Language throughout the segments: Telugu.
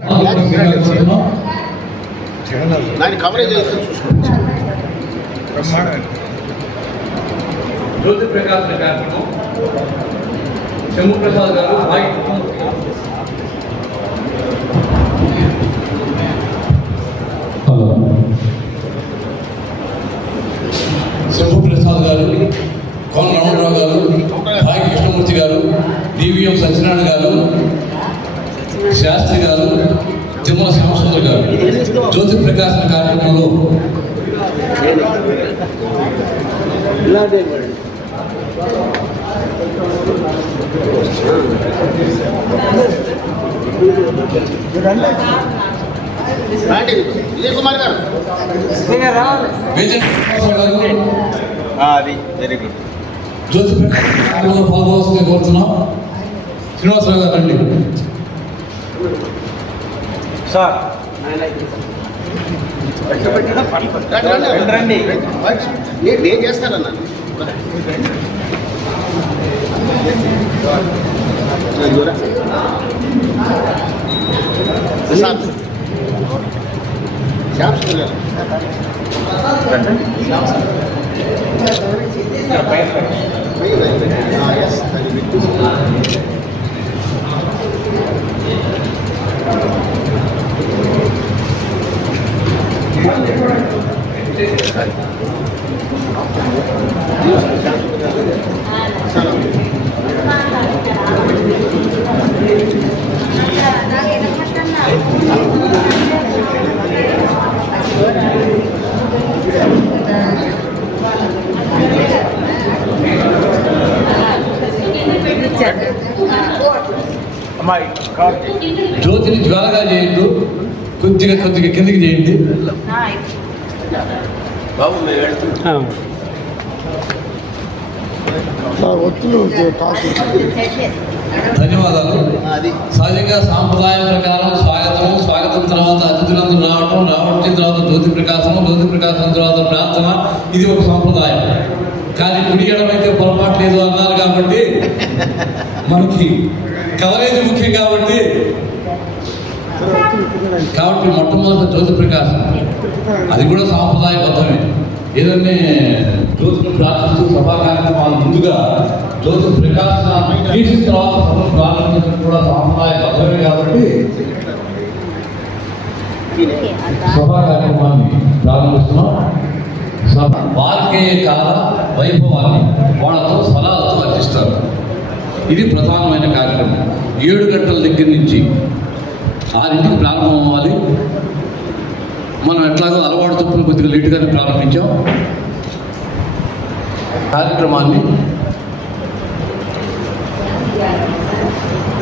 కవరేజ్ జ్యోతి ప్రకాశ్ కార్యక్రమం శంభు ప్రసాద్ గారు శంభు ప్రసాద్ గారు, కోన రమణరావు గారు, భాయ్ కృష్ణమూర్తి గారు, డివిఎం సత్యనారాయణ గారు, శాస్త్రి గారు, తిమ్మల శ్యామసుందర్ గారు జ్యోతి ప్రకాశన కార్యక్రమంలో విజయ్ కుమార్ గారు వెరీ గుడ్ జ్యోతి ప్రకాశంలో పాల్గొవలసిందిగా కోరుతున్నాం. శ్రీనివాసరావు గారు రండి సార్. రండి నేను చేస్తానన్నా. జ్యోతిని జ్వాలగా చేయొద్దు, కొద్దిగా కిందికి చేయండి. ధన్యవాదాలు. సహజంగా సాంప్రదాయం ప్రకారం స్వాగతం తర్వాత అతిథులందరూ రావడం తర్వాత జ్యోతి ప్రకాశం తర్వాత ప్రార్థన, ఇది ఒక సాంప్రదాయం. కానీ కుడియడం అయితే పొరపాటు లేదు అన్నారు కాబట్టి మనకి కవరేజ్ ముఖ్యం కాబట్టి మొట్టమొదటి జ్యోతి ప్రకాశం అది కూడా సాంప్రదాయబద్ధమే. ఏదన్నీ జ్యోతిని ప్రార్థిస్తూ సభా కార్యక్రమాలు ముందుగా జ్యోతి ప్రకాశన తీసిన తర్వాత సభను ప్రారంభించడం కూడా సాంప్రదాయబద్ధమే కాబట్టి సభా కార్యక్రమాన్ని ప్రారంభిస్తున్నాం. వాల్మీకి కాల వైభవాన్ని వాళ్ళతో ఫలాలతో అర్చిస్తారు. ఇది ప్రధానమైన కార్యక్రమం. 7 గంటల దగ్గర నుంచి 6ంటికి ప్రారంభం అవ్వాలి. మనం ఎట్లాగో అలవాటు తప్పును కొద్దిగా లేటుగానే ప్రారంభించాం. కార్యక్రమాన్ని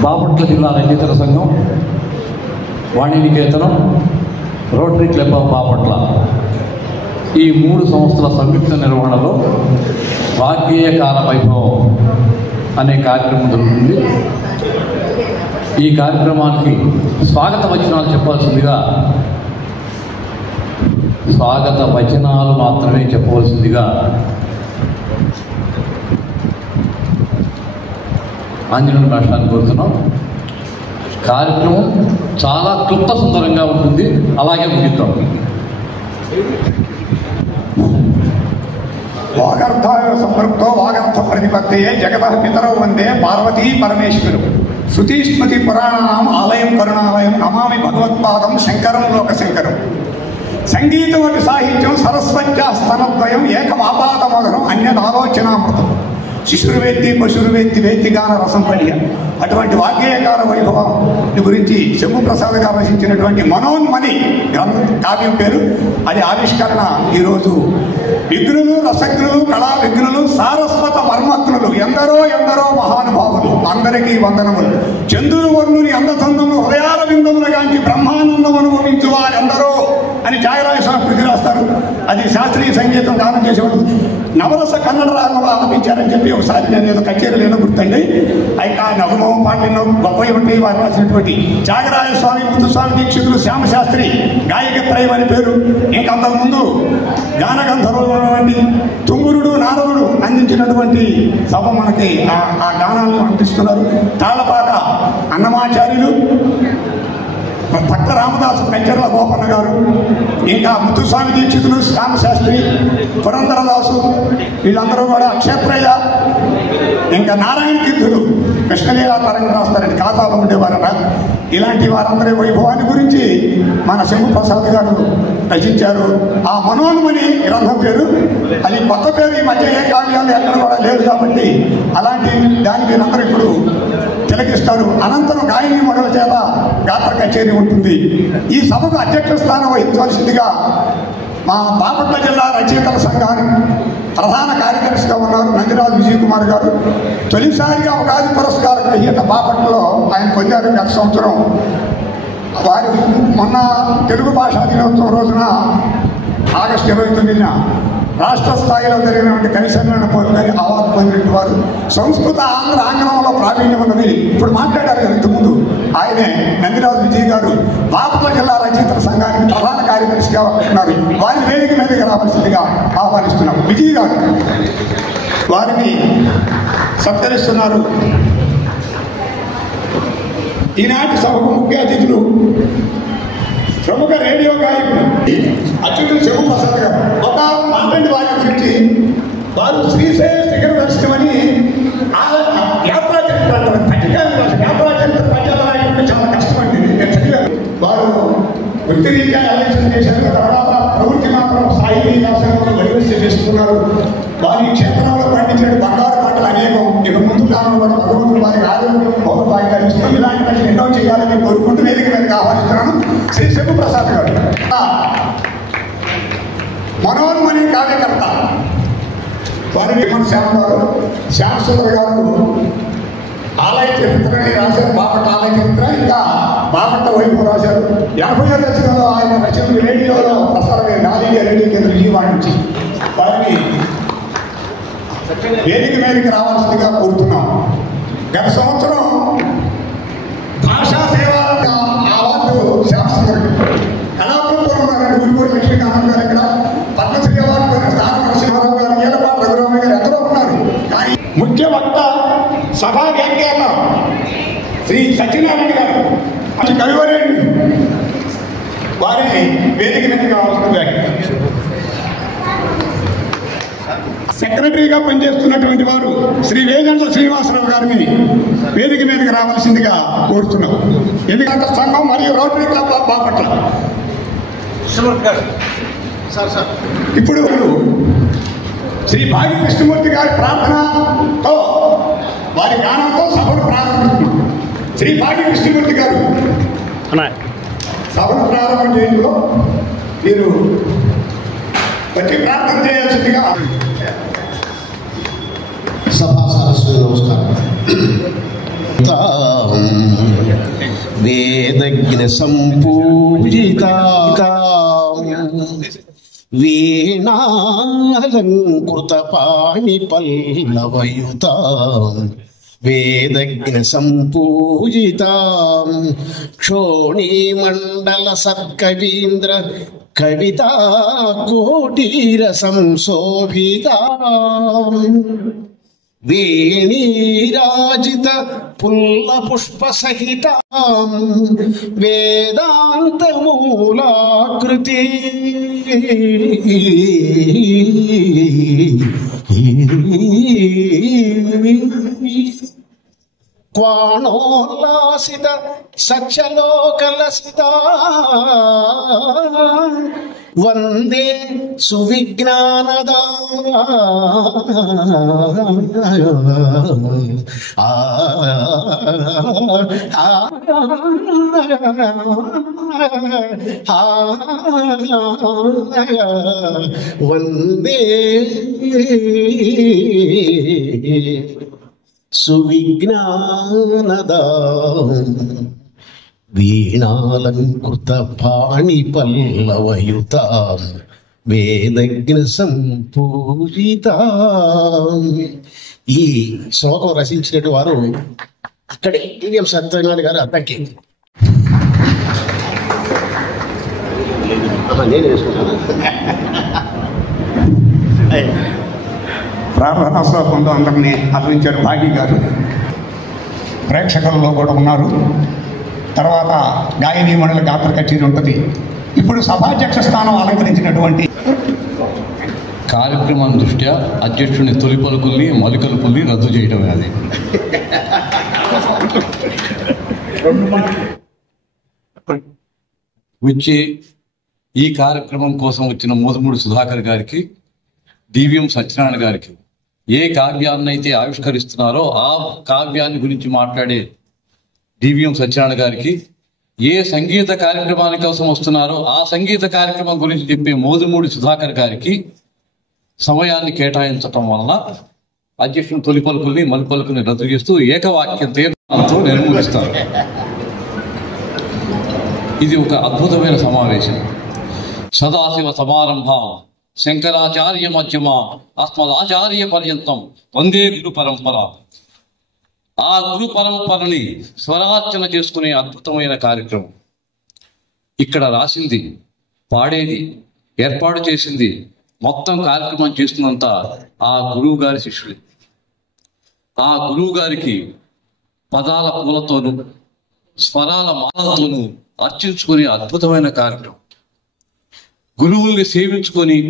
బాపట్ల జిల్లా రంజితర సంఘం, వాణినికేతనం, రోటరీ క్లబ్ ఆఫ్ బాపట్ల ఈ 3 సంస్థల సంయుక్త నిర్వహణలో వాగ్గేయ కాల వైభవం అనే కార్యక్రమం జరుగుతుంది. ఈ కార్యక్రమానికి స్వాగత వచనాలు చెప్పవలసిందిగా, స్వాగత వచనాలు మాత్రమే చెప్పవలసిందిగా ఆంజనేయుని భాషాన్ని కోరుతున్నాం. కార్యక్రమం చాలా క్లుప్త సుందరంగా ఉంటుంది. అలాగే ముగిద్దాం. వాగర్థాయ సంపృక్తో వాగర్థ ప్రతిపత్తయే జగతః పితరౌ వందే పార్వతీ పరమేశ్వరు. శృతిస్మృతి పురాణానాం ఆలయం కరుణాలయం నమామి భగవత్పాదం శంకరం లోకశంకరం. సంగీతం అటు సాహిత్యం సరస్వత్యాస్తనద్వయం ఏకమాపాదమగరం అన్యదాలోచనామృతం. శిశుర్వేత్తి పశుర్వేత్తి వేత్తిగాన రసం పడియ. అటువంటి వాగ్గేయకార వైభవం గురించి శంభు ప్రసాద్ గారు రచించినటువంటి మనోన్మణి కావ్యం పేరు. అది ఆవిష్కరణ ఈరోజు. విఘ్నులు, రసజ్ఞులు, కళా విఘ్నులు, సారస్వత వర్మజ్ఞులు ఎందరో మహానుభావులు అందరికీ వందనములు. చంద్రులు వర్ణుని అందచందములు హృదయాల విందములుగాంచి బ్రహ్మానందం అనుభవించు వారెందరో అని ఛాయరాయ స్వామి కృతి రాస్తారు. అది శాస్త్రీయ సంగీతం గానం చేసేవాడు. నవరస కన్నడ రాగంలో ఆలపించారని చెప్పి ఒకసారి నేను ఏదో కచేరీలు ఏదో గుర్తండి. అయితే ఆ నవమోహం పాటలు గొప్పవి ఉంటాయి. వారు రాసినటువంటి త్యాగరాయ స్వామి, ముత్తుస్వామి దీక్షితులు, శ్యామశాస్త్రి గాయకత్రయం అని పేరు. ఇంకంతకుముందు గానగంధర్వులైనటువంటి తుంగురుడు, నారదుడు అందించినటువంటి సభ మనకి ఆ గానాలను అందిస్తున్నారు. తాళపాక అన్నమాచార్యులు, భక్త రామదాసు కంచర్ల గోపన్న గారు, ఇంకా ముత్తుస్వామి దీక్షితులు, శ్యామశాస్త్రి, పురంధరదాసు, వీళ్ళందరూ కూడా క్షేత్రయ్య, ఇంకా నారాయణ తీర్థులు కృష్ణలీలా తరంగం రాస్తారని ఖాతాలో ఉండేవారట. ఇలాంటి వారందరి వైభవాన్ని గురించి మన శంభు ప్రసాద్ గారు రచించారు. ఆ మనోన్మని గ్రంథం పేరు. అది కొత్త పేరు, ఈ మధ్య ఏ కావ్యాలు ఎక్కడ కూడా లేదు కాబట్టి అలాంటి దాన్ని మీరందరూ ఇప్పుడు తిలకిస్తారు. అనంతరం గాయని మొదల చేత గాత్ర కచేరీ ఉంటుంది. ఈ సభకు అధ్యక్ష స్థానం వహించవలసిందిగా మా బాపట్ల జిల్లా రచయితల సంఘానికి ప్రధాన కార్యదర్శిగా ఉన్నారు నందిరాజు విజయ్ కుమార్ గారు. తొలిసారిగా ఉగాది పురస్కార గ్రహీత బాపట్లలో ఆయన పొందారు గత సంవత్సరం. వారి మొన్న తెలుగు భాషా దినోత్సవం రోజున ఆగస్టు 29న రాష్ట్ర స్థాయిలో జరిగినటువంటి కనిసమ్మెళన పొందని అవార్డు పొందిన వారు. సంస్కృత ఆంగ్లంలో ప్రావీణ్యం ఉన్నది. ఇప్పుడు మాట్లాడారు కదా ఇంతకుముందు, ఆయనే నందిరాజు విజయ్ గారు బాపట్ల జిల్లా రచయితల సంఘానికి ప్రధాన కార్యదర్శిగా ఉన్నారు. వారి వేదిక మీదకి రావాల్సిందిగా ఆహ్వానిస్తున్నాం. విజయ్ గారు వారిని సత్కరిస్తున్నారు. ఈనాటి సభకు ముఖ్య అతిథులు ప్రముఖ రేడియో గాయకులు అచ్యుతులు శంభు ప్రసాద్ గారు. ఒక మాట్లాడి వారి గురించి వారు శ్రీశైల శిఖర దర్శనమని యాత్రా చరిత్ర యాత్రా చరిత్ర పద్యాలు చాలా కష్టపడింది. నేను చదివాను. వారు వృత్తిరీత్యా ఆలోచన చేశారు. తర్వాత ప్రవృత్తి మాత్రం సాహితీ వ్యాసంలో వైవిధ్యం చేసుకున్నారు. వారి క్షేత్రంలో పండించిన బంగారు పంటలు అనేకం. ఇక ముందు కాలంలో కూడా భగవంతుడు వారికి ఆరోగ్యం భౌగోళిక ఇష్టం ఇలాంటి ఎన్నో చేయాలని కోరుకుంటూ వేదిక మీదకి ఆహ్వానిస్తున్నాను శ్రీ శంభు ప్రసాద్ గారు. మనోన్మని కార్యకర్త వారి విమన్ శ్యామ్ గారు, శ్యామసుందర్ గారు ఆలయ చరిత్రని రాశారు. బాపట్ల ఆలయ చరిత్ర, ఇంకా బాపట్ల వైపు రాశారు. 80వ దశకంలో ఆయన రచనలు రేడియోలో ప్రసారమైన గాలి రేడియో కేంద్రం విజయవాడ నుంచి. వారిని వేదిక మీదకి రావాల్సిందిగా కోరుతున్నాం. గత సంవత్సరం భాషా సేవ అవార్డు శాస్త్రం కళాపురం గురుపూరి లక్ష్మీకాంత్ గారు, ఇక్కడ పద్మశ్రీ అవార్డు స్థాన నరసింహారావు గారు, ఏలపాటి రఘురామయ్య గారు ఎందరో ఉన్నారు. కానీ ముఖ్య వక్త సభా వ్యాఖ్యాత శ్రీ సత్యనారాయణ గారు అది కవివరేణి వారిని వేదిక మీదకి రావాల్సిన వ్యాఖ్య. సెక్రటరీగా పనిచేస్తున్నటువంటి వారు శ్రీ వేగంట్ల శ్రీనివాసరావు గారిని వేదిక మీదకి రావాల్సిందిగా కోరుతున్నాం. ఎందుకంటే సంఘం మరియు రోటరీ క్లబ్ ఆఫ్ బాపట్ల. ఇప్పుడు శ్రీ భాగ్య కృష్ణమూర్తి గారి ప్రార్థనతో వారి గానంతో సభను ప్రారంభిస్తున్నాం. శ్రీ భాగ్య కృష్ణమూర్తి గారు సభను ప్రారంభం చేయడంలో మీరు ప్రతి ప్రార్థన చేయాల్సిందిగా. సభా సరస్సు నమస్కారం. వేదజ్ఞ సంపూజిత వీణాలంకృత పాణి పల్లవయుత వేదజ్ఞ సంపూజిత క్షోణీమండల సత్కవీంద్ర కవితా కోటీర సంశోభిత వేణీరాజిత పుల్ల పుష్ప సహిత వేదాంత మూలాకృతి క్వాణోల్లాసిత సత్యలోకలసిత వందే సువిజ్ఞానదా వందే సువిజ్ఞానదా వీణాలంకృత పాణి పల్లవయుత వేదజ్ఞ సంపూజిత. ఈ శ్లోకం రచించినట్టు వారు అక్కడే టీవీఎం సత్యనారాయణ గారు అద్దకి. నేను వేసుకుంటాను. ప్రార్థనా శ్లోకంలో అందరినీ అర్పించారు భాగి గారు. ప్రేక్షకులలో కూడా ఉన్నారు. తర్వాత గాయని మండలి గాత్ర కచేరీ ఉంటుంది. ఇప్పుడు సభాధ్యక్ష స్థానం అలంకరించినటువంటి కార్యక్రమం దృష్ట్యా అధ్యక్షుని తొలి పలుకుల్ని మలికలుపుల్ని రద్దు చేయడమే. అది వచ్చి ఈ కార్యక్రమం కోసం వచ్చిన మోదుమూడి సుధాకర్ గారికి, డివిఎం సత్యనారాయణ గారికి ఏ కావ్యాన్ని అయితే ఆవిష్కరిస్తున్నారో ఆ కావ్యాన్ని గురించి మాట్లాడే డివిఎం సత్యనారాయణ గారికి, ఏ సంగీత కార్యక్రమాని కోసం వస్తున్నారో ఆ సంగీత కార్యక్రమం గురించి చెప్పే మోదుమూడి సుధాకర్ గారికి సమయాన్ని కేటాయించటం వలన అధ్యక్షుని తొలి పలుకుల్ని మలి పలుకుల్ని రద్దు చేస్తూ ఏకవాక్య తీర్మానంతో నిర్మూలిస్తారు. ఇది ఒక అద్భుతమైన సమావేశం. సదాశివ సమారంభం శంకరాచార్య మధ్యమ అస్మదాచార్య పర్యంతం వందే గురు పరంపర. ఆ గురు పరంపరని స్వరార్చన చేసుకునే అద్భుతమైన కార్యక్రమం. ఇక్కడ రాసింది, పాడేది, ఏర్పాటు చేసింది, మొత్తం కార్యక్రమం చేస్తున్నంత ఆ గురువు గారి శిష్యులు. ఆ గురువు గారికి పదాల పూలతోనూ స్వరాల మాలతోనూ అర్చించుకునే అద్భుతమైన కార్యక్రమం. గురువుల్ని సేవించుకొని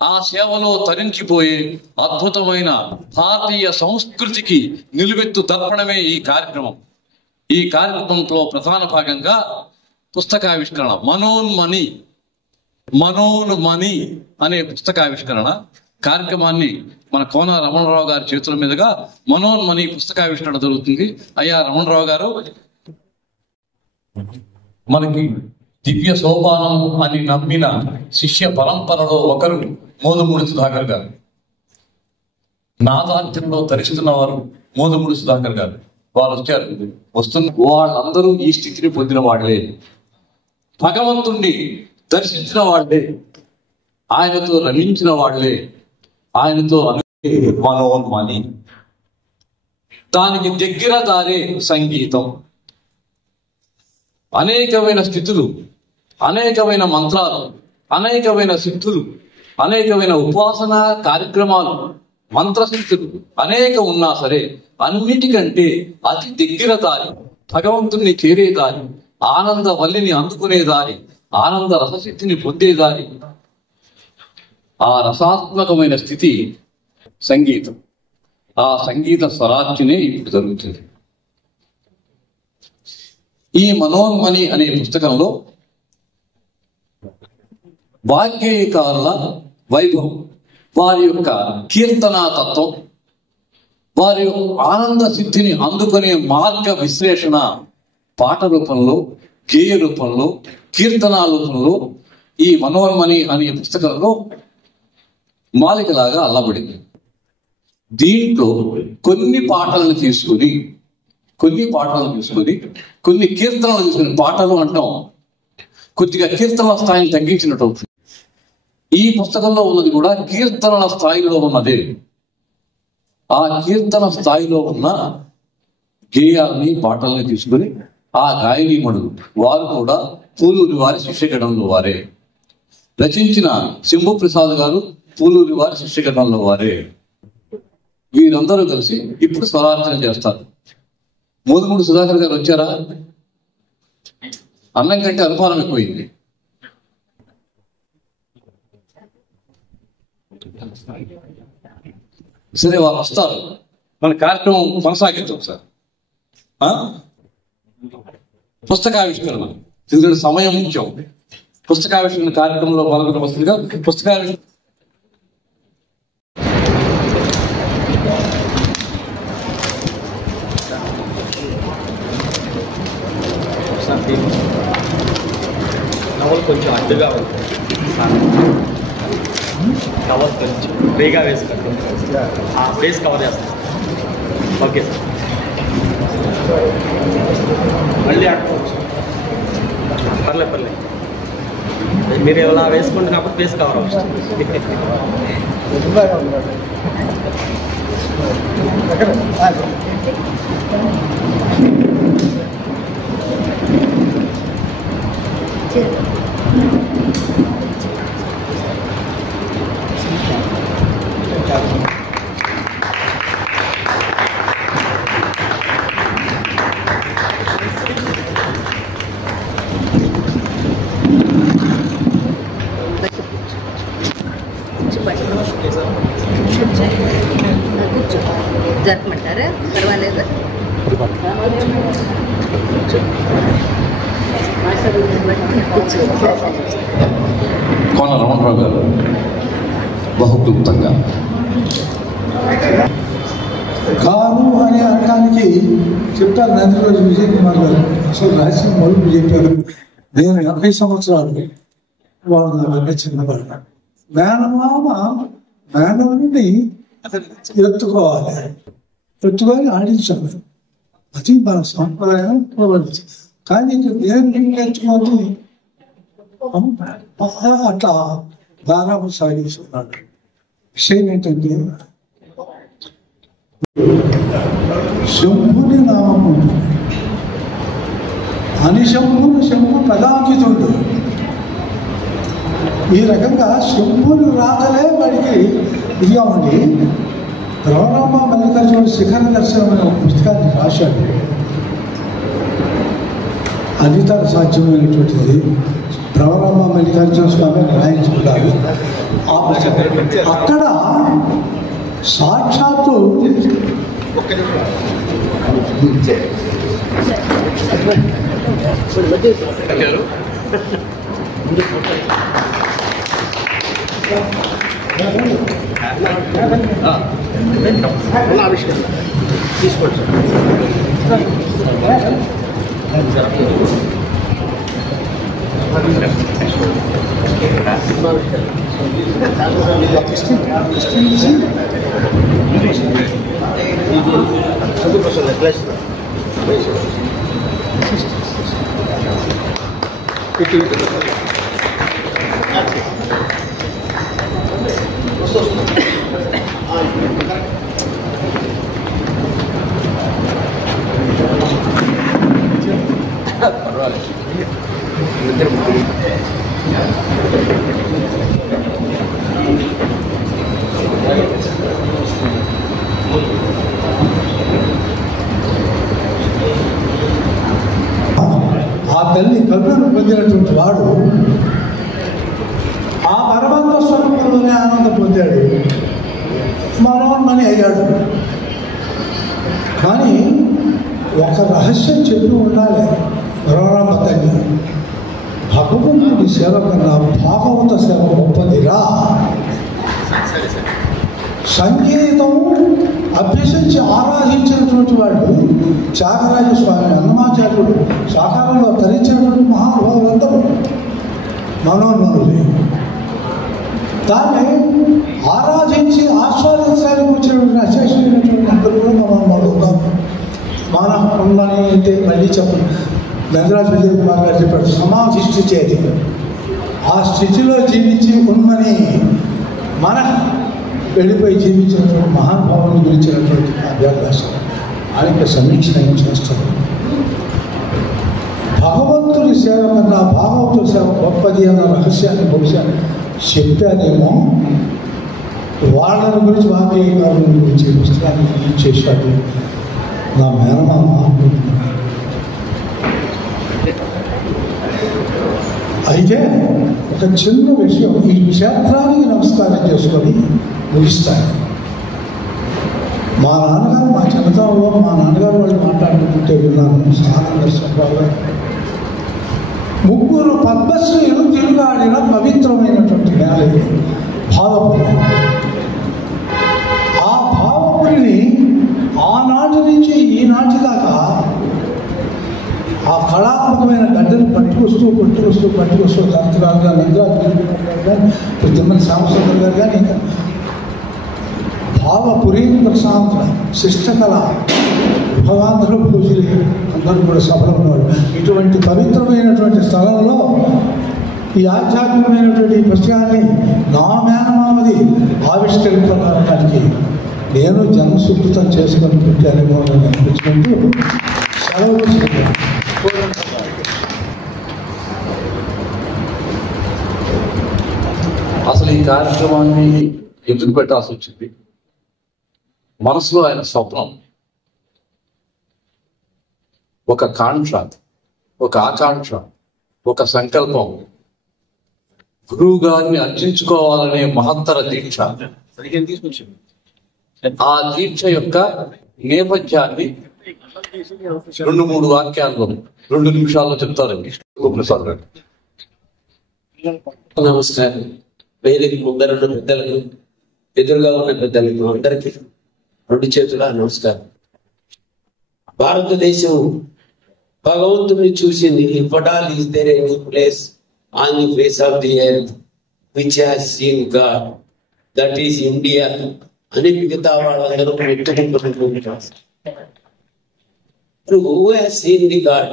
ఆ సేవలో తరించిపోయే అద్భుతమైన భారతీయ సంస్కృతికి నిలువెత్తు దర్పణమే ఈ కార్యక్రమం. ఈ కార్యక్రమంలో ప్రధాన భాగంగా పుస్తకావిష్కరణ, మనోన్మణి అనే పుస్తకావిష్కరణ కార్యక్రమాన్ని మన కోన రమణరావు గారి చేతుల మీదుగా మనోన్మణి పుస్తకావిష్కరణ జరుగుతుంది. అయ్యా రమణరావు గారు, మనకి దివ్య సోపానం అని నమ్మిన శిష్య పరంపరలో ఒకరు మోదుమూడి సుధాకర్ గారు. నాదార్జనలో తరిస్తున్న వారు మోదుమూడి సుధాకర్ గారు. వారు వస్తున్న వాళ్ళందరూ ఈ స్థితిని పొందిన వాళ్లే, భగవంతుణ్ణి దర్శించిన వాళ్లే, ఆయనతో రమించిన వాళ్లే, ఆయనతో మనోన్మణి. దానికి దగ్గర దారే సంగీతం. అనేకమైన స్థితులు, అనేకమైన మంత్రాలు, అనేకమైన సిద్ధులు, అనేకమైన ఉపాసన కార్యక్రమాలు, మంత్రస్థితులు అనేక ఉన్నా సరే అన్నిటికంటే అతి దగ్గర దారి, భగవంతుణ్ణి చేరే దారి, ఆనంద వల్లిని అందుకునే దారి, ఆనంద రససిద్ధిని పొందే దారి, ఆ రసాత్మకమైన స్థితి సంగీతం. ఆ సంగీత స్వరార్చనే ఇప్పుడు జరుగుతుంది. ఈ మనోన్మణి అనే పుస్తకంలో వాగ్గేయకారుల వైభవం, వారి యొక్క కీర్తనా తత్వం, వారి ఆనంద సిద్ధిని అందుకునే మార్గ విశ్లేషణ పాట రూపంలో, గేయ రూపంలో, కీర్తనా రూపంలో ఈ మనోన్మణి అనే పుస్తకంలో మాలికలాగా అల్లబడింది. దీంట్లో కొన్ని పాటలను తీసుకుని కొన్ని కీర్తనలు తీసుకుని, పాటలు అంటాం కొద్దిగా కీర్తనల స్థాయిని తగ్గించినట్టు అవుతుంది. ఈ పుస్తకంలో ఉన్నది కూడా కీర్తనల స్థాయిలో ఉన్నదే. ఆ కీర్తన స్థాయిలో ఉన్న గేయాలని, పాటల్ని తీసుకుని ఆ గాయని మడుగు వారు కూడా పూలూరి వారి శిష్యగణంలో వారే. రచించిన శంభు ప్రసాద్ గారు పూలూరి వారి శిష్యగణంలో వారే. వీరందరూ కలిసి ఇప్పుడు స్వరార్చన చేస్తారు. మోదుమూడి సుధాకర్ గారు వచ్చారా? అన్నం కంటే అనుమానం ఎక్కువైంది. సరే, వారు వస్తారు. మన కార్యక్రమం కొనసాగిద్దాం సార్. పుస్తకావిష్కరణ ఎందుకంటే సమయం ముఖ్యం. పుస్తకావిష్కరణ కార్యక్రమంలో పాల్గొన్న వస్తుందిగా పుస్తకావిష్కరణ టవల్ కొంచెం అడ్డుగా ఉంటుంది, టవల్ కొంచెం ఫ్రీగా వేసుకుంటాం, ఆ ప్లేస్ కవర్ చేస్తాం. ఓకే సార్, మళ్ళీ అట్టుకోవచ్చు, పర్లేదు. మీరు ఇలా వేసుకుంటే కాబట్టి ప్లేస్ కవర్ అవుతుంది. కోన రమణరావు గారు బహుక్లుప్తంగా. కారు అనే అర్థానికి చెప్తారు నందిరోజు విజయ్ కుమార్ గారు. అసలు రహస్యం మొదలు చెప్పారు. నేను 80 సంవత్సరాలు, వాళ్ళు నాకు చిన్నవాడు. మేనమామని ఎత్తుకొని ఆడించాలి. అది మన సాంప్రదాయం ప్రవర్తించింది. కానీ నేను ఎత్తుకొని అట్లా దారాపు సాగిస్తున్నాడు. విషయం ఏంటంటే శంభుని నామము అనిశంభుని శంభు పదాంకితుడు. ఈ రకంగా శంభుని రాతలే వాడికి ఇదిగా ఉండి ప్రవణమ్మ మల్లికార్జున శిఖర దర్శనం అనే ఒక పుస్తకాన్ని రాశాడు. అనితర సాధ్యమైనటువంటిది ప్రవణమ్మ మల్లికార్జున స్వామి రాయించుకున్నారు. ఆ పుస్తకం అక్కడ సాక్షాత్తు ఆవిష్కరణ తీసుకోండి ఆ తల్లి కరుణను పొందినటువంటి వాడు ఆ పరమాత్మ స్వరూపంలోనే ఆనందం పొందాడు, మనోన్మని అయ్యాడు. కానీ ఒక రహస్యం చెప్పి ఉండాలి. పరమాత్మ తల్లి భగవంతుడి సేవ కన్నా భాగవత సేవ గొప్పదిరా. సంగీతం అభ్యసించి ఆరాధించినటువంటి వాడు త్యాగరాజ స్వామి, అన్నమాచార్యుడు, సాకారంలో ధరించినటువంటి మహానుభావులందరూ మనోన్మనులే. దాన్ని ఆరాధించి ఆస్వాదించడానికి వచ్చినటువంటి అశేషమైనటువంటి అందరూ కూడా మనోన్మనులు ఉన్నారు. మానవ ఉందని అంటే మళ్ళీ చెప్పండి. గంగరాజు విజయ్ కుమార్ గారు చెప్పాడు, సమాధి స్థితి అది. ఆ స్థితిలో జీవించి ఉన్నని మన వెళ్ళిపోయి జీవించినటువంటి మహానుభావుని గురించినటువంటి అభ్యాసం ఆయనకి సమీక్ష ఏం చేస్తారు. భగవంతుడి సేవ కన్నా భాగవతుడి సేవ గొప్పది అన్న రహస్యాన్ని బహుశా చెప్పానేమో. వాళ్ళని గురించి వాగ్దేవికారుల గురించి పుస్తకాన్ని చేశాడు నా మేనమామ. అయితే ఒక చిన్న విషయం ఈ క్షేత్రానికి నమస్కారం చేసుకొని ముగిస్తాను. మా నాన్నగారు మా చిన్నతనంలో మా నాన్నగారు వాళ్ళు మాట్లాడుకుంటుంటే విన్నాను. ఆనందరావు గారు ముగ్గురు పద్మశ్రీలు తిరుగాడిన పవిత్రమైనటువంటి నేల భావపురి. ఆ భావపురిని ఆనాటి నుంచి ఈనాటి దాకా ఆ కళాత్మకమైన గడ్డలు పట్టుకొస్తూ తంత్రాలుగా తిమ్మని సాంబశంకర్ గారు కానీ ఇంకా భావపురి ప్రశాంత శిష్టకళ భగవాంధ్ర పూజలు అందరూ కూడా సభలో ఉన్నారు. ఇటువంటి పవిత్రమైనటువంటి స్థలంలో ఈ ఆధ్యాత్మికమైనటువంటి పుస్తకాన్ని నా మేనమామది ఆవిష్కరింపడానికి నేను జన్మశుద్ధితం చేసుకొని పెట్టానేమో అని అనిపించుకుంటూ సెలవు తీసుకుంటాను. అసలు ఈ కార్యక్రమాన్ని ఎందుకు పెట్టాల్సి వచ్చింది? మనసులో ఆయన స్వప్నం, ఒక కాంక్ష, ఒక ఆకాంక్ష, ఒక సంకల్పం, గురువు గారిని అర్చించుకోవాలనే మహత్తర దీక్ష. ఆ దీక్ష యొక్క నేపథ్యాన్ని 2-3 వాక్యాల్లో 2 నిమిషాల్లో చెప్తారండి. ప్రసాద్ గారు. నమస్కారం. వేదిక ముందరున్న పెద్దలకు, ఎదురుగా ఉన్న పెద్దలకు అందరికీ రెండు చేతుల నమస్కారం. భారతదేశం భగవంతుని చూసింది. What all is there any place on the face of the earth which has seen God? That is India అని మిగతా వాళ్ళందరూ ఎత్తుకుంటున్నారు. Who has seen the God?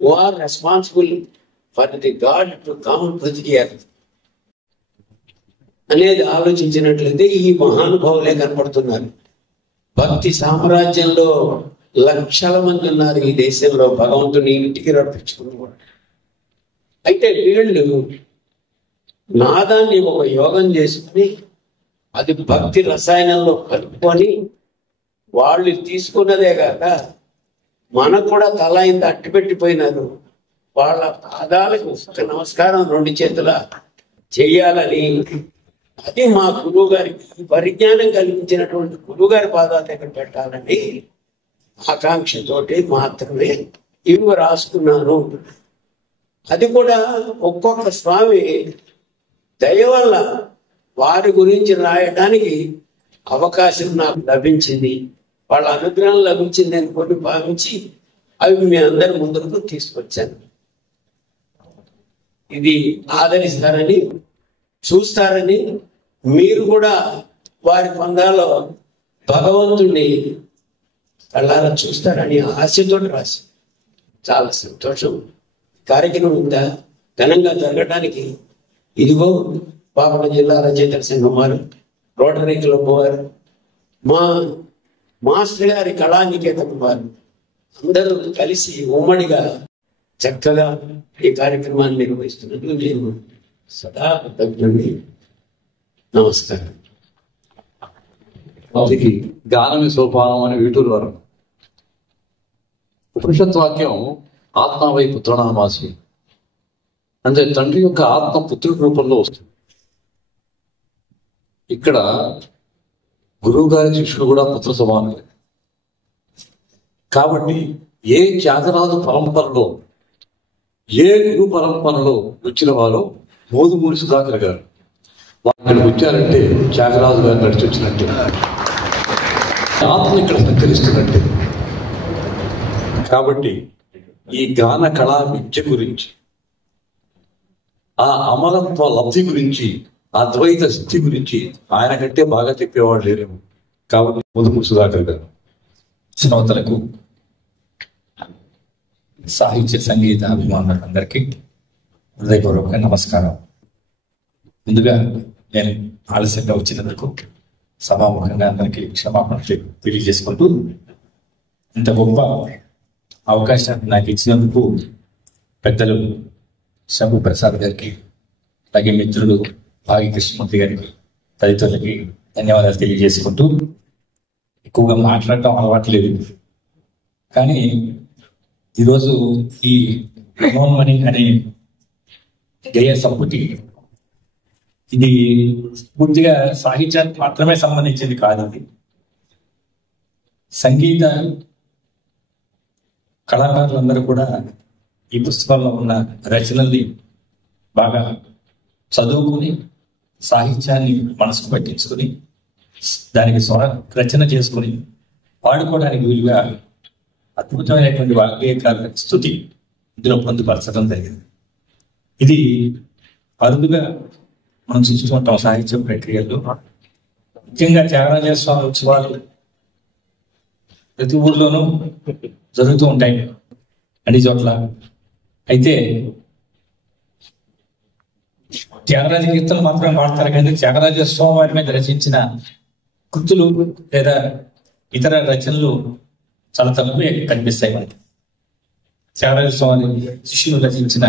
Who are responsible for the God to come to the earth అనేది ఆలోచించినట్లయితే ఈ మహానుభావులే కనపడుతున్నారు. భక్తి సామ్రాజ్యంలో లక్షల మంది ఉన్నారు ఈ దేశంలో, భగవంతుని ఇంటికి రప్పించుకున్నవాడు. అయితే వీళ్ళు నాదాన్ని ఒక యోగం చేసుకుని అది భక్తి రసాయనంలో కలుపుకొని వాళ్ళు తీసుకున్నదే కాక మనకు కూడా తల ఇంత అట్టిపెట్టిపోయినారు. వాళ్ళ పాదాలకు నమస్కారం రెండు చేతుల చెయ్యాలని, అది మా గురువు గారికి పరిజ్ఞానం కల్పించినటువంటి గురువు గారి పాదాల దగ్గర పెట్టాలని ఆకాంక్షతోటి మాత్రమే ఇవి రాసుకున్నాను. అది కూడా ఒక్కొక్క స్వామి దయ వల్ల వారి గురించి రాయడానికి అవకాశం నాకు లభించింది, వాళ్ళ అనుగ్రహం లభించింది అని కొన్ని భావించి అవి మీ అందరి ముందుకు తీసుకొచ్చాను. ఇది ఆదరిస్తారని, చూస్తారని, మీరు కూడా వారి పందాలో భగవంతుణ్ణి కళ్ళారా చూస్తారని ఆశతో రాసి చాలా సంతోషం. కార్యక్రమం ఇంత ఘనంగా జరగడానికి ఇదిగో బాపట్ల జిల్లా రచయితల సంఘం వారు, రోటరీ క్లబ్ వారు, మా మాస్టర్ గారి కళానికేతనం వారు అందరూ కలిసి ఉమ్మడిగా చక్కగా ఈ కార్యక్రమాన్ని నిర్వహిస్తున్నందుకు నేను సదా కృతజ్ఞుడిని. నమస్కారం. వారికి గానమి సోపానం అని వీటూరు వారు. ఉపనిషత్ వాక్యం ఆత్మవై పుత్రనామాసి అంటే తండ్రి యొక్క ఆత్మ పుత్రుడి రూపంలో వస్తుంది. ఇక్కడ గురువు గారి శిష్యుడు కూడా పుత్ర సమానులే. కాబట్టి ఏ త్యాగరాజు పరంపరలో, ఏ గురు పరంపరలో వచ్చిన వారో మోదుమూడి సుధాకర్ గారు వాళ్ళు వచ్చారంటే త్యాగరాజు గారు నడిచి వచ్చినట్టే, ఆత్మ ఇక్కడ సంచరిస్తున్నట్టే. కాబట్టి ఈ గాన కళా విద్య గురించి, ఆ అమరత్వ లబ్ధి గురించి, అద్వైత స్థితి గురించి ఆయన కంటే బాగా చెప్పేవాడు లేరేమో. కాబట్టి మోదుమూడి సుధాకర్ గారు. శ్రోతలకు, సాహిత్య సంగీత అభిమానులకు అందరికీ హృదయపూర్వక నమస్కారం. ముందుగా నేను ఆలస్యంగా వచ్చినందుకు సభాముఖంగా అందరికీ క్షమాపణ తెలియజేసుకుంటూ, ఇంత గొప్ప అవకాశాన్ని నాకు ఇచ్చినందుకు పెద్దలు శంభు ప్రసాద్ గారికి, అలాగే మిత్రుడు భాగి కృష్ణమూర్తి గారికి, తదితరులకి ధన్యవాదాలు తెలియజేసుకుంటూ, ఎక్కువగా మాట్లాడటం అలవాట్లేదు కానీ ఈరోజు ఈ మనోన్మణి అనే గేయ సంపుటి ఇది పూర్తిగా సాహిత్యానికి మాత్రమే సంబంధించింది కాదు. అది సంగీత కళాకారులందరూ కూడా ఈ పుస్తకంలో ఉన్న రచనల్ని బాగా చదువుకుని, సాహిత్యాన్ని మనసుకు పట్టించుకుని, దానికి స్వర రచన చేసుకుని పాడుకోవడానికి వీలుగా అద్భుతమైనటువంటి వాగ్గేయకాల స్థుతి ఇందులో పొందుపరచడం జరిగింది. ఇది అరుదుగా మనం చూస్తుంటాం సాహిత్య ప్రక్రియల్లో. ముఖ్యంగా త్యాగరాజ స్వామి ఉత్సవాలు ప్రతి ఊర్లోనూ జరుగుతూ ఉంటాయి అన్ని చోట్ల. అయితే త్యాగరాజ కీర్తనలు మాత్రమే పాడతారు కానీ త్యాగరాజ స్వామి వారి మీద రచించిన కృతులు లేదా ఇతర రచనలు చాలా తక్కువే కనిపిస్తాయి మనకి. త్యాగరాజ స్వామి శిష్యులు రచించిన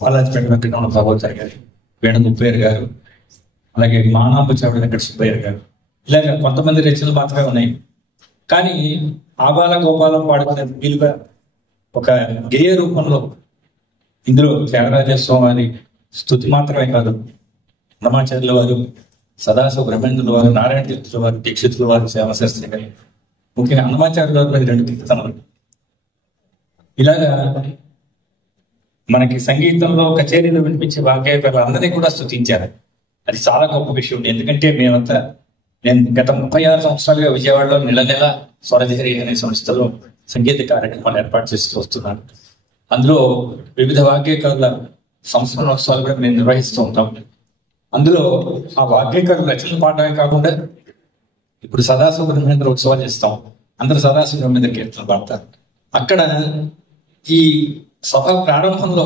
బాలాజీపేట వెంకటరమణ భాగవతారు గారు, వేణ ముప్పయ్య గారు, అలాగే మానాంబ చావిడ వెంకట సుబ్బయ్య గారు, ఇలాగ కొంతమంది రచనలు మాత్రమే ఉన్నాయి. కానీ ఆబాల గోపాలం పాడుకునే వీలుగా ఒక గేయ రూపంలో ఇందులో త్యాగరాజ స్వామి స్తుతి మాత్రమే కాదు, అన్నమాచార్యుల వారు, సదాశివ బ్రహ్మేంద్రుల వారు, నారాయణ తీర్థుల వారు, దీక్షితుల వారు, శ్యామశాస్త్రి గారు, ముఖ్యంగా అన్నమాచార్యుల వారు 2 కీర్తనలు ఇలాగా మనకి సంగీతంలో కచేరీలు వినిపించే వాగ్గేయకారులు అందరినీ కూడా స్తుతించారు. అది చాలా గొప్ప విషయం. ఎందుకంటే నేను గత 36 సంవత్సరాలుగా విజయవాడలో నెల స్వరజహరి అనే సంస్థలో సంగీత కార్యక్రమాలు ఏర్పాటు చేస్తూ వస్తున్నాను. అందులో వివిధ వాగ్గేయకారుల సంస్మరణోత్సవాలు కూడా మేము నిర్వహిస్తూ ఉంటాం. అందులో ఆ వాగ్గేయకారుల రచనలు పాడమే కాకుండా ఇప్పుడు సదాశివ బ్రహ్మేంద్ర ఉత్సవాలు చేస్తాం. అందరూ సదాశివ బ్రహ్మేంద్ర కీర్తనలు పాడతారు. అక్కడ ఈ సభ ప్రారంభంలో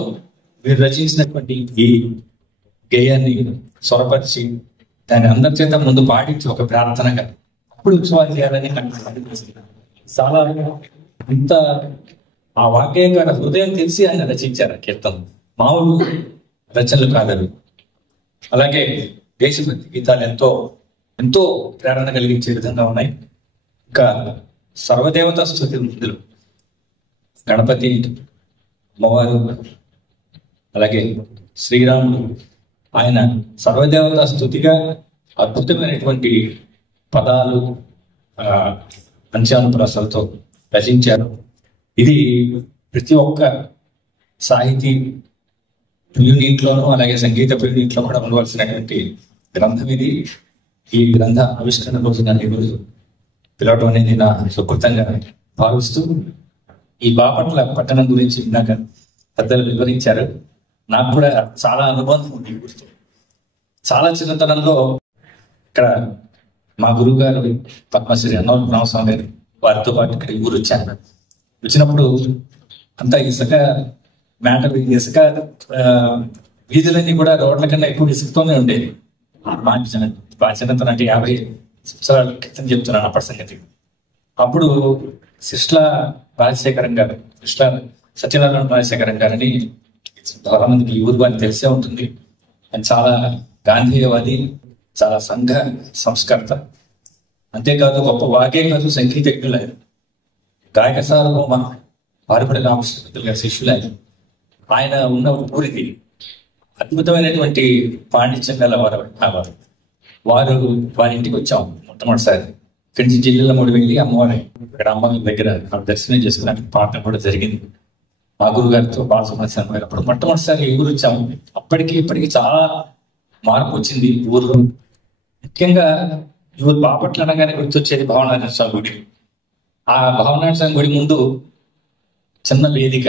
మీరు రచించినటువంటి ఈ గేయాన్ని స్వరపరిచి దాన్ని అందరి చేత ముందు పాడించి ఒక ప్రార్థనగా అప్పుడు ఉత్సవాలు చేయాలని చాలా ఇంత ఆ వాగ్గేయకార హృదయం తెలిసి ఆయన రచించారు కీర్తన. మామూలు రచనలు కాదు. అలాగే దేశభక్తి గీతాలు ఎంతో ప్రేరణ కలిగించే విధంగా ఉన్నాయి. ఇంకా సర్వదేవతా స్తుతి ముందులు గణపతి, అమ్మవారు, అలాగే శ్రీరాముడు ఆయన సర్వదేవతా స్తుతిగా అద్భుతమైనటువంటి పదాలు అంశానుప్రాసాలతో రచించారు. ఇది ప్రతి ఒక్క సాహితీ ప్రియునీట్లోనూ అలాగే సంగీత ప్రియునీట్లో కూడా ఉండవలసినటువంటి గ్రంథం ఇది. ఈ గ్రంథ ఆవిష్కరణ రోజు నన్ను ఈరోజు పిలవటం అనేది నా సుకృతంగా భావిస్తూ ఈ బాపట్ల పట్టణం గురించి ఇందాక పెద్దలు వివరించారు. నాకు కూడా చాలా అనుబంధం ఉంది. చాలా చిన్నతనంలో ఇక్కడ మా గురువు గారు పద్మశ్రీ అన్నవరం రామస్వామి గారు వారితో పాటు ఇక్కడ ఊరు వచ్చాను. వచ్చినప్పుడు అంతా ఇసుక ఇసుక వీధులన్నీ కూడా రోడ్ల కన్నా ఎక్కువ ఇసుకతోనే ఉండేది. మా చిన్నతనం అంటే 50 సంవత్సరాల క్రితం చెప్తున్నాను అప్పటి సంగతి. అప్పుడు శిష్ల రాజశేఖరం గారు, శిష్ల సత్యనారాయణ రాజశేఖరం గారని చాలా మందికి ఈ ఊరు వారికి తెలిసే ఉంటుంది. ఆయన చాలా గాంధేయవాది, చాలా సంఘ సంస్కర్త, అంతేకాదు గొప్ప వాగ్గేయకారులు, సంగీతజ్ఞులు. గాయక సార్వభౌమ వారిపల్లి రామకృష్ణ గారి శిష్యులు. ఆయన ఉన్న ఊరికి అద్భుతమైనటువంటి పాండిత్యం గల వారి ఇంటికి వచ్చాం మొట్టమొదటిసారి. ఇక్కడి నుంచి జిల్లాల మూడు వెళ్ళి అమ్మవారి ఇక్కడ అమ్మవారి దగ్గర దర్శనం చేసుకున్నాక పాఠం కూడా జరిగింది. మా గురువు గారితో బాలసుబ్రహ్మణ్యం గారు అప్పుడు మొట్టమొదటిసారి ఈ ఊరు వచ్చాము. అప్పటికి ఇప్పటికి చాలా మార్పు వచ్చింది ఊరు. ముఖ్యంగా ఈ ఊరు బాపట్ల అనగానే గుర్తొచ్చేది భావనారాయణ స్వామి గుడి. ఆ భావనారాయణ స్వామి గుడి ముందు చిన్న వేదిక,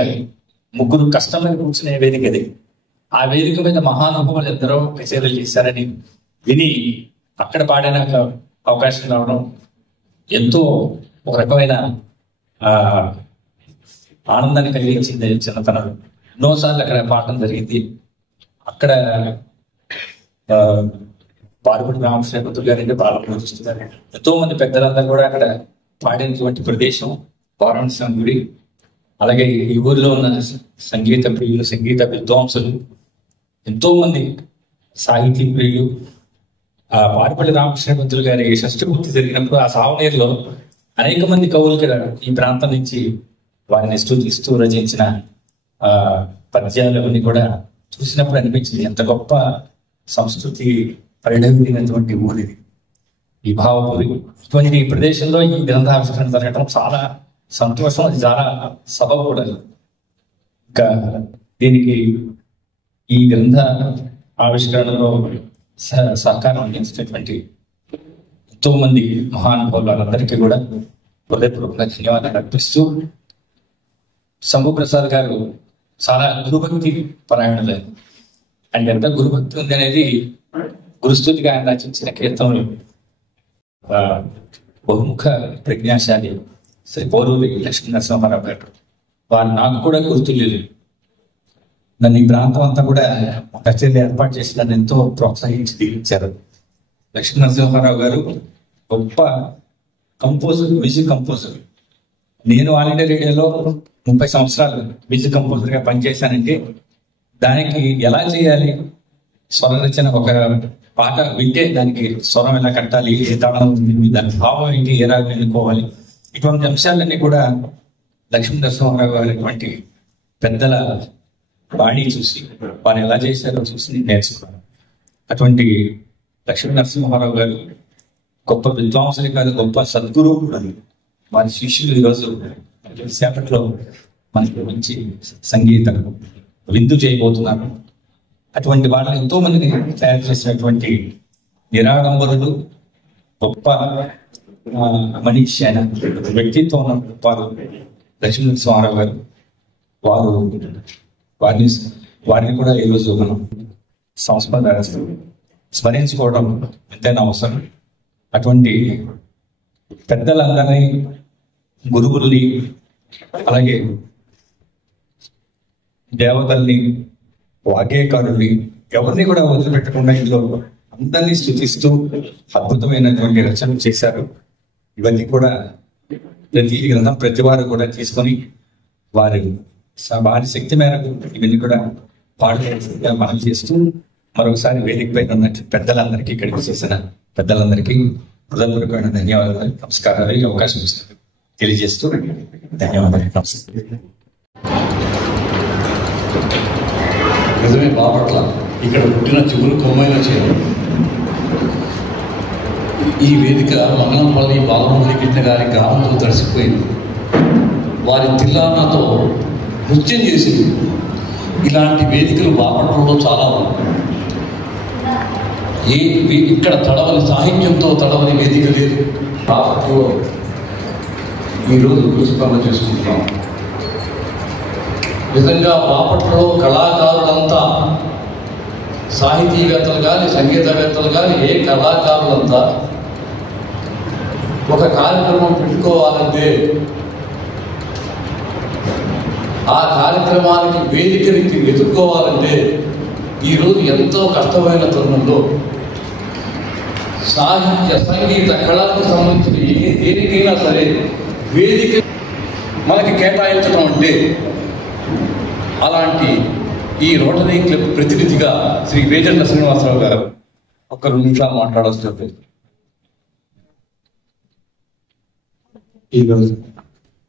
ముగ్గురు కష్టమైన కూర్చునే వేదిక అది. ఆ వేదిక మీద మహానుభావులు ఎందరో కచేరీలు చేశారని విని అక్కడ పాడడానికి అవకాశం రావడం ఎంతో ఒక రకమైన ఆనందాన్ని కలిగించింది చిన్నతనం. ఎన్నోసార్లు అక్కడ పాడడం జరిగింది. అక్కడ పాల్పడి రామకృష్ణ గారి పాల్గొన్నారు. ఎంతో మంది పెద్దలందరూ కూడా అక్కడ పాడినటువంటి ప్రదేశం పౌరాణ స్వామి గుడి. అలాగే ఈ ఊరిలో ఉన్న సంగీత ప్రియులు, సంగీత విద్వాంసులు, ఎంతో మంది సాహితీ ప్రియులు. ఆ పారిపల్లి రామకృష్ణ గారి షష్ఠపూర్తి జరిగినప్పుడు ఆ సావనేరులో అనేక మంది కవులు ఈ ప్రాంతం నుంచి వారిని స్తుతిస్తూ రచించిన పద్యాలన్నీ కూడా చూసినప్పుడు అనిపించింది ఎంత గొప్ప సంస్కృతి పరిణమించినటువంటి ఊరిది ఈ భావపూరి. ఇటువంటి ఈ ప్రదేశంలో ఈ గ్రంథావిష్కరణ జరగడం చాలా సంతోషం. అది చాలా సభ కూడా. ఇంకా దీనికి ఈ గ్రంథ ఆవిష్కరణలో సహకారం అందించినటువంటి ఎంతో మంది మహానుభావులందరికీ కూడా హృదయపూర్వకంగా ధన్యవాదాలు అర్పిస్తూ, శంభు ప్రసాద్ గారు చాలా గురుభక్తి పరాయణులు. ఆయన ఎంత గురుభక్తి ఉంది అనేది గురుస్తుతిగా ఆయన రచించిన కీర్తనలు. బహుముఖ ప్రజ్ఞాశాలి శ్రీ పోరూరి లక్ష్మీ నరసింహారావు గారు, వారు నాకు కూడా గుర్తులేదు. నన్ను ఈ ప్రాంతం అంతా కూడా కచేరీలు ఏర్పాటు చేసి నన్ను ఎంతో ప్రోత్సహించి దీవించారు. లక్ష్మీ నరసింహారావు గారు గొప్ప కంపోజర్, మ్యూజిక్ కంపోజర్. నేను ఆల్ ఇండియా రేడియోలో 30 సంవత్సరాలు మ్యూజిక్ కంపోజర్గా పనిచేశానంటే దానికి ఎలా చేయాలి, స్వర రచన, ఒక పాట వింటే దానికి స్వరం ఎలా కట్టాలి, ఏ తాళం ఉంది, దాని భావం ఏంటి, ఏ రాగం ఎన్నుకోవాలి, ఇటువంటి అంశాలన్నీ కూడా లక్ష్మీ నరసింహారావు గారు ఇటువంటి పెద్దల బాణీ చూసి వారు ఎలా చేశారో చూసి నేను నేర్చుకున్నాను. అటువంటి లక్ష్మీ నరసింహారావు గారు గొప్ప విద్వాంసులే కాదు, గొప్ప సద్గురువు కూడా. వారి శిష్యులు ఈరోజు సేపట్లో మనకి మంచి సంగీత విందు చేయబోతున్నారు. అటువంటి వాళ్ళని ఎంతో మందిని తయారు చేసినటువంటి నిరాడంబరులు, గొప్ప మనిషి అయిన వ్యక్తిత్వం వారు లక్ష్మీనరసింహారావు గారు. వారిని కూడా ఈరోజు మనం స్మరించుకోవడం ఎంతైనా అవసరం. అటువంటి పెద్దలందరినీ, గురువుల్ని, అలాగే దేవతల్ని, వాగ్గేయకారుల్ని ఎవరిని కూడా వదిలిపెట్టకుండా ఇందులో అందరినీ స్తుతిస్తూ అద్భుతమైనటువంటి రచనలు చేశారు. ఇవన్నీ కూడా ప్రతి గ్రంథం ప్రతి వారు కూడా తీసుకొని వారి శక్తి మేరకు ఇవన్నీ కూడా పాడుగా మనం చేస్తూ మరొకసారి వేదిక పైన ఉన్న పెద్దలందరికీ, ఇక్కడికి చేసిన పెద్దలందరికీ హృదయపూర్వకమైన ధన్యవాదాలు, నమస్కారాలు. ఈ అవకాశం ఇచ్చినందుకు తెలియజేస్తూ ధన్యవాదాలు. నమస్కారం. నిజమే బాపట్ల ఇక్కడ పుట్టిన చిగురు కొమ్మైన చేరు. ఈ వేదిక మంగళంపల్లి బాలమురళీ కృష్ణ గారి గానంతో తడిసిపోయింది. వారి తిల్లానాతో నృత్యం చేసింది. ఇలాంటి వేదికలు బాపట్లలో చాలా ఉన్నాయి. ఇక్కడ తడవని సాహిత్యంతో తడవని వేదిక లేదు. బాపట్లో ఈరోజు కృషిపనులు చేసుకుంటున్నాం. నిజంగా బాపట్లలో కళాకారులంతా, సాహితీవేత్తలు కానీ, సంగీతవేత్తలు కానీ, ఏ కళాకారులంతా ఒక కార్యక్రమం పెట్టుకోవాలంటే ఆ కార్యక్రమానికి వేదికనికి వెతుక్కోవాలంటే ఈరోజు ఎంతో కష్టమైన తరుణంలో సాహిత్య, సంగీత, కళలకు సంబంధించిన దేనికైనా సరే వేదిక మనకి కేటాయించడం అంటే, అలాంటి ఈ రోటరీ క్లబ్ ప్రతినిధిగా శ్రీ వేజండ్ల శ్రీనివాసరావు గారు ఒక 2 నిమిషాలు మాట్లాడాల్సి. ఈరోజు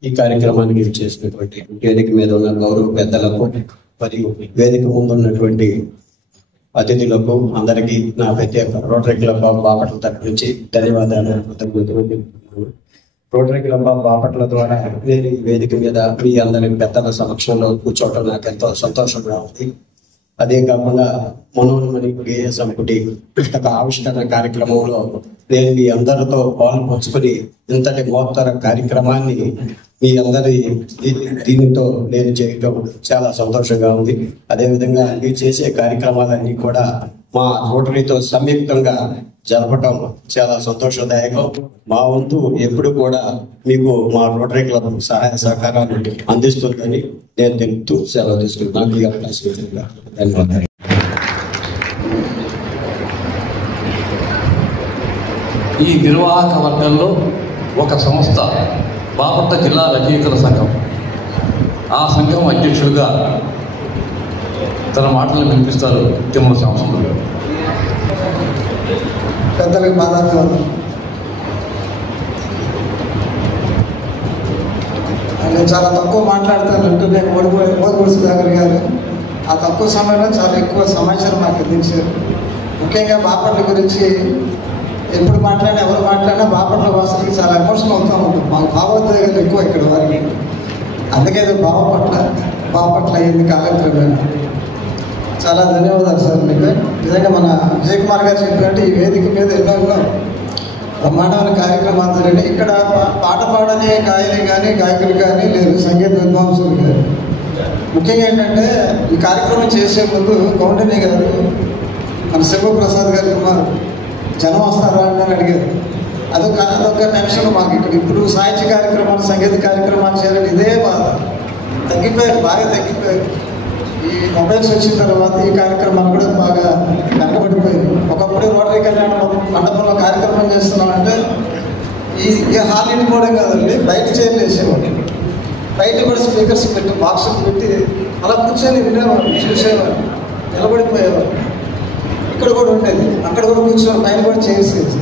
ఈ కార్యక్రమానికి చేసినటువంటి వేదిక మీద ఉన్న గౌరవ పెద్దలకు మరియు వేదిక ముందు ఉన్నటువంటి అతిథులకు అందరికీ నా ప్రత్యేక రోటరీ క్లబ్ ఆఫ్ బాపట్ల తరఫు నుంచి ధన్యవాదాలు, కృతజ్ఞతలు. రోటరీ క్లబ్ ఆఫ్ బాపట్ల ద్వారా నేను ఈ వేదిక మీద మీ అందరి పెద్దల సమక్షంలో కూర్చోవటం నాకు ఎంతో సంతోషంగా ఉంది. అదే కాకుండా మనోన్మణి గేయ సంపుటి పుస్తక ఆవిష్కరణ కార్యక్రమంలో నేను మీ అందరితో పాలు పంచుకొని ఇంతటి మహత్తర కార్యక్రమాన్ని మీ అందరి దీనితో నేను చేయటం చాలా సంతోషంగా ఉంది. అదేవిధంగా మీరు చేసే కార్యక్రమాలన్నీ కూడా మా రోటరీతో సంయుక్తంగా జరపటం చాలా సంతోషదాయకం. మా వంతు ఎప్పుడు కూడా మీకు మా రోటరీ క్లబ్ సహాయ సహకారాలు అందిస్తుందని నేను తెలుపుతూ సెలవు తీసుకుంటున్నాను. ఈ అవకాశం ఇచ్చినందుకు ధన్యవాదాలు. ఈ నిర్వాహక వర్గంలో ఒక సంస్థ బాపట్ల జిల్లా రచయితల సంఘం. ఆ సంఘం అధ్యక్షులుగా తన మాటలు వినిపిస్తారు తిమ్మల సంవత్సరం గారు. పెద్దలకు బాధాలు. నేను చాలా తక్కువ మాట్లాడతాను అంటూనే ఓడిపోడి సుధాకర్ గారు ఆ తక్కువ సమయంలో చాలా ఎక్కువ సమాచారం మాకు అందించారు. ముఖ్యంగా బాపట్ల గురించి ఎప్పుడు మాట్లాడినా, ఎవరు మాట్లాడినా బాపట్ల వాసులకి చాలా ఎమోషనల్ అవుతూ ఉంటుంది. మాకు భావోద్వేగాలు ఎక్కువ ఇక్కడ వారికి. అందుకే బాపట్ల అయింది కాలక్రమేణ. చాలా ధన్యవాదాలు సార్ మీకు. నిజంగా మన విజయ్ కుమార్ గారు చెప్పినట్టు ఈ వేదిక మీద ఎన్నో బ్రహ్మాండమైన కార్యక్రమాలు జరిగినాయి. ఇక్కడ పాట పాడని గాయకులు కానీ లేరు, సంగీత విద్వాంసులు గారు. ముఖ్యంగా ఏంటంటే ఈ కార్యక్రమం చేసే ముందు కౌండని గారు మన శివప్రసాద్ గారి కుమార్ జనం వస్తారా అని అడిగారు. అదొక టెన్షన్ మాకు ఇక్కడ. ఇప్పుడు సాహిత్య కార్యక్రమాలు, సంగీత కార్యక్రమాలు చేయాలని ఇదే బాధ. బాగా తగ్గిపోయారు. ఈ మొబైల్స్ వచ్చిన తర్వాత ఈ కార్యక్రమాలు కూడా బాగా వెనకబడిపోయాయి. ఒకప్పుడు రోటరీ కళ్యాణ మండపంలో కార్యక్రమం చేస్తున్నామంటే ఈ హాల్ ఇండిపోవడం కాదండి, బయట చైర్లు వేసేవాళ్ళు. బయట కూడా స్పీకర్స్ పెట్టి, బాక్సులు పెట్టి అలా కూర్చొని వినేవాళ్ళు, చూసేవాళ్ళు, నిలబడిపోయేవాళ్ళు. ఇక్కడ కూడా ఉండేది, అక్కడ కూడా కూర్చొని పైన కూడా చేసేది.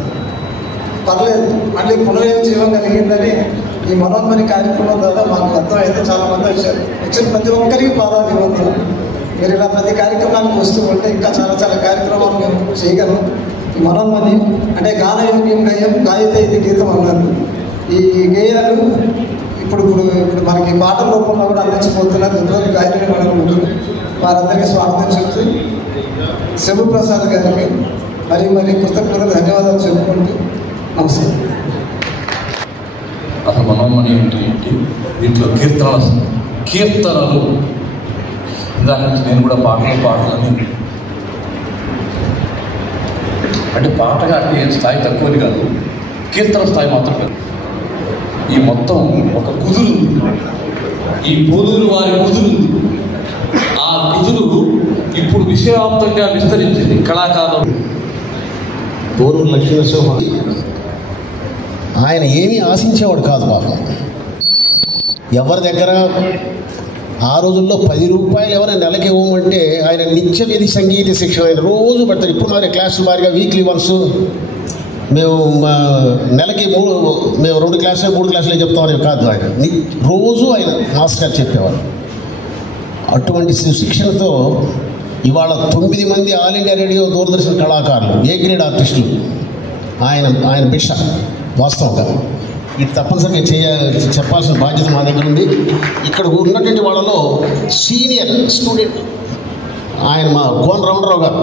పర్లేదు, మళ్ళీ పునరుజ్జీవం కలిగిందని ఈ మనోన్మణి కార్యక్రమం ద్వారా మాకు అర్థమైతే చాలా మంది వచ్చారు. వచ్చిన ప్రతి ఒక్కరికి పాదాభివందనం. మీరు ఇలా ప్రతి కార్యక్రమానికి వస్తూ ఉంటే ఇంకా చాలా కార్యక్రమాలు మేము చేయగలం. ఈ మనోన్మణి అంటే గానయోగ్యం గేయం గాయతే ఇది గీతం అన్నారు. ఈ గేయాలు ఇప్పుడు మనకి పాటల రూపంలో కూడా అందించబోతున్నారు ఇద్దరు గాయకులు మనకు ముగ్గురు. వారందరికీ స్వాగతం చెప్తూ శంభు ప్రసాద్ గారికి మరి కృతజ్ఞతలు ధన్యవాదాలు చెప్పుకుంటూ నమస్కారం. అసలు మనోమని ఏంటి దీంట్లో కీర్తనలు ఇందాక నుంచి నేను కూడా పాటలని అంటే పాటగా అంటే స్థాయి తక్కువది కాదు, కీర్తన స్థాయి మాత్రం కాదు. ఈ మొత్తం ఒక కుదురు, ఈ పోలూరు వారి కుదురు, ఆ కుదురు ఇప్పుడు విశ్వవ్యాప్తంగా విస్తరించింది. కళాకారులు పోలూరు లక్ష్మీనరసింహ ఆయన ఏమీ ఆశించేవాడు కాదు పాపం. ఎవరి దగ్గర ఆ రోజుల్లో 10 రూపాయలు ఎవరైనా నెలకి ఇవ్వమంటే ఆయన నిత్య విధి సంగీత శిక్షణ ఆయన రోజు పెడతారు. ఇప్పుడు మరి క్లాసులు వారిగా వీక్లీ వన్స్ మేము నెలకి మేము 2 క్లాసులు 3 క్లాసులు చెప్తామని కాదు, ఆయన రోజు ఆయన మాస్టర్ గారు చెప్పేవారు. అటువంటి శిక్షణతో ఇవాళ 9 మంది ఆల్ ఇండియా రేడియో దూరదర్శన్ కళాకారులు, ఏ గ్రేడ్ ఆర్టిస్టులు ఆయన భిక్ష వాస్తవంగా. ఇది తప్పనిసరిగా చెప్పాల్సిన బాధ్యత మా దగ్గర ఉంది. ఇక్కడ ఉన్నటువంటి వాళ్ళలో సీనియర్ స్టూడెంట్ ఆయన మా కోన రమణరావు గారు,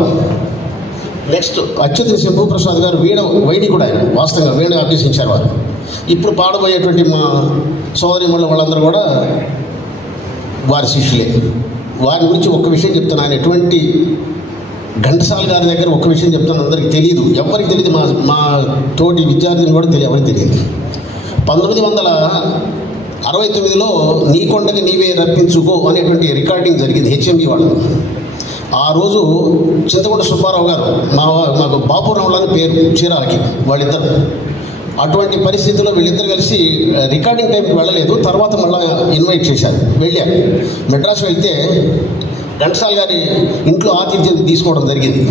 నెక్స్ట్ అచ్యుత శంభు ప్రసాద్ గారు వైడి కూడా ఆయన వాస్తవంగా వీణ అభ్యసించారు వారు. ఇప్పుడు పాడబోయేటువంటి మా సోదరిమణుల వాళ్ళందరూ కూడా వారి శిష్యులే. వారి గురించి ఒక్క విషయం చెప్తాను. ఆయన ఎటువంటి ఘంటసాల గారి దగ్గర ఒక్క విషయం చెప్తాను, అందరికీ తెలియదు, ఎవరికి తెలియదు, మా తోటి విద్యార్థులు కూడా ఎవరికి తెలియదు. 1969లో నీ కొండకి నీవే రప్పించుకో అనేటువంటి రికార్డింగ్ జరిగింది హెచ్ఎండి వాళ్ళు. ఆ రోజు చింతకొండ సుబ్బారావు గారు మాకు బాపురావులు అని పేరు చీరాలకి వాళ్ళిద్దరు. అటువంటి పరిస్థితుల్లో వీళ్ళిద్దరు కలిసి రికార్డింగ్ టైంకి వెళ్ళలేదు, తర్వాత మళ్ళీ ఇన్వైట్ చేశారు. వెళ్ళారు. మెడ్రాస్ వెళ్తే ఘంటసాల గారి ఇంట్లో ఆతిథ్యం తీసుకోవడం జరిగింది.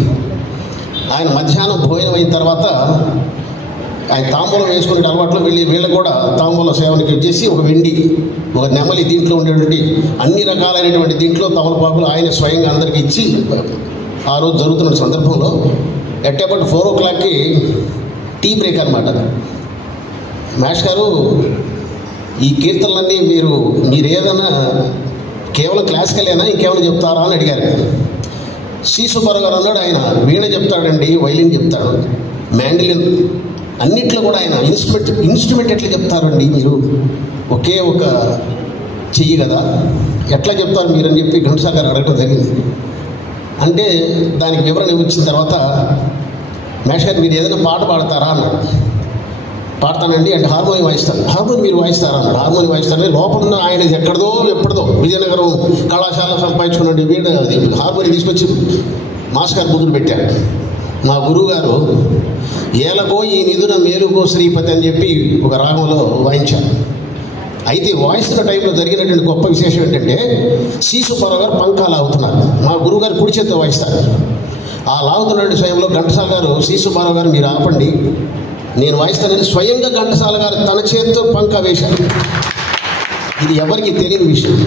ఆయన మధ్యాహ్నం భోజనం అయిన తర్వాత ఆయన తాంబూలం వేసుకునే అలవాట్లో వీళ్ళు కూడా తాంబూల సేవనికి వచ్చేసి ఒక వెండి, ఒక నెమలి, దీంట్లో ఉండేటువంటి అన్ని రకాలైనటువంటి దీంట్లో తమలపాకులు ఆయన స్వయంగా అందరికీ ఇచ్చి ఆ రోజు జరుగుతున్న సందర్భంలో ఎట్ అబౌట్ 4 o'clockకి టీ బ్రేక్ అనమాట. మాస్టర్ గారు ఈ కీర్తనలన్నీ మీరు ఏదైనా కేవలం క్లాసికలేనా ఇంకేమైనా చెప్తారా అని అడిగారు. సి సుబ్బారావు గారు అన్నాడు, ఆయన వీణ చెప్తాడండి, వైలిన్ చెప్తాడు, మ్యాండిలిన్, అన్నిట్లో కూడా ఆయన ఇన్స్ట్రుమెంట్ ఎట్లా చెప్తారండి మీరు, ఒకే ఒక చెయ్యి కదా, ఎట్లా చెప్తారు మీరు అని చెప్పి ఘంటసాల గారు అడగడం జరిగింది. అంటే దానికి వివరణ ఇచ్చిన తర్వాత మాస్టర్ గారు మీరు ఏదైనా పాట పాడతారా అన్నాడు. పాడతానండి అంటే హార్మోనియం వాయిస్తాను. హార్మోనియం మీరు వాయిస్తారా అన్నాడు. హార్మోనియం వాయిస్తానని లోపల ఆయన ఎప్పుడో విజయనగరం కళాశాల సంపాదించుకున్నాడు వీడు అది హార్మోనియం తీసుకొచ్చి మాస్టర్ గారు ముందుకు పెట్టారు. మా గురువు గారు ఏలకో ఈ నిధున మేలుకో శ్రీపతి అని చెప్పి ఒక రాగంలో వాయించారు. అయితే వాయిస్తున్న టైంలో జరిగినటువంటి గొప్ప విశేషం ఏంటంటే సి సుబ్బారావు గారు పంకా లాగుతున్నారు, మా గురువు గారు కుడి చేత్తో వాయిస్తారు. ఆ లాగుతున్న సమయంలో ఘంటసాల గారు సి సుబ్బారావు గారు మీరు ఆపండి నేను వాయిస్తానని స్వయంగా ఘంటసాల గారు తన చేతితో పంకా వేశారు. ఇది ఎవరికి తెలియని విషయం.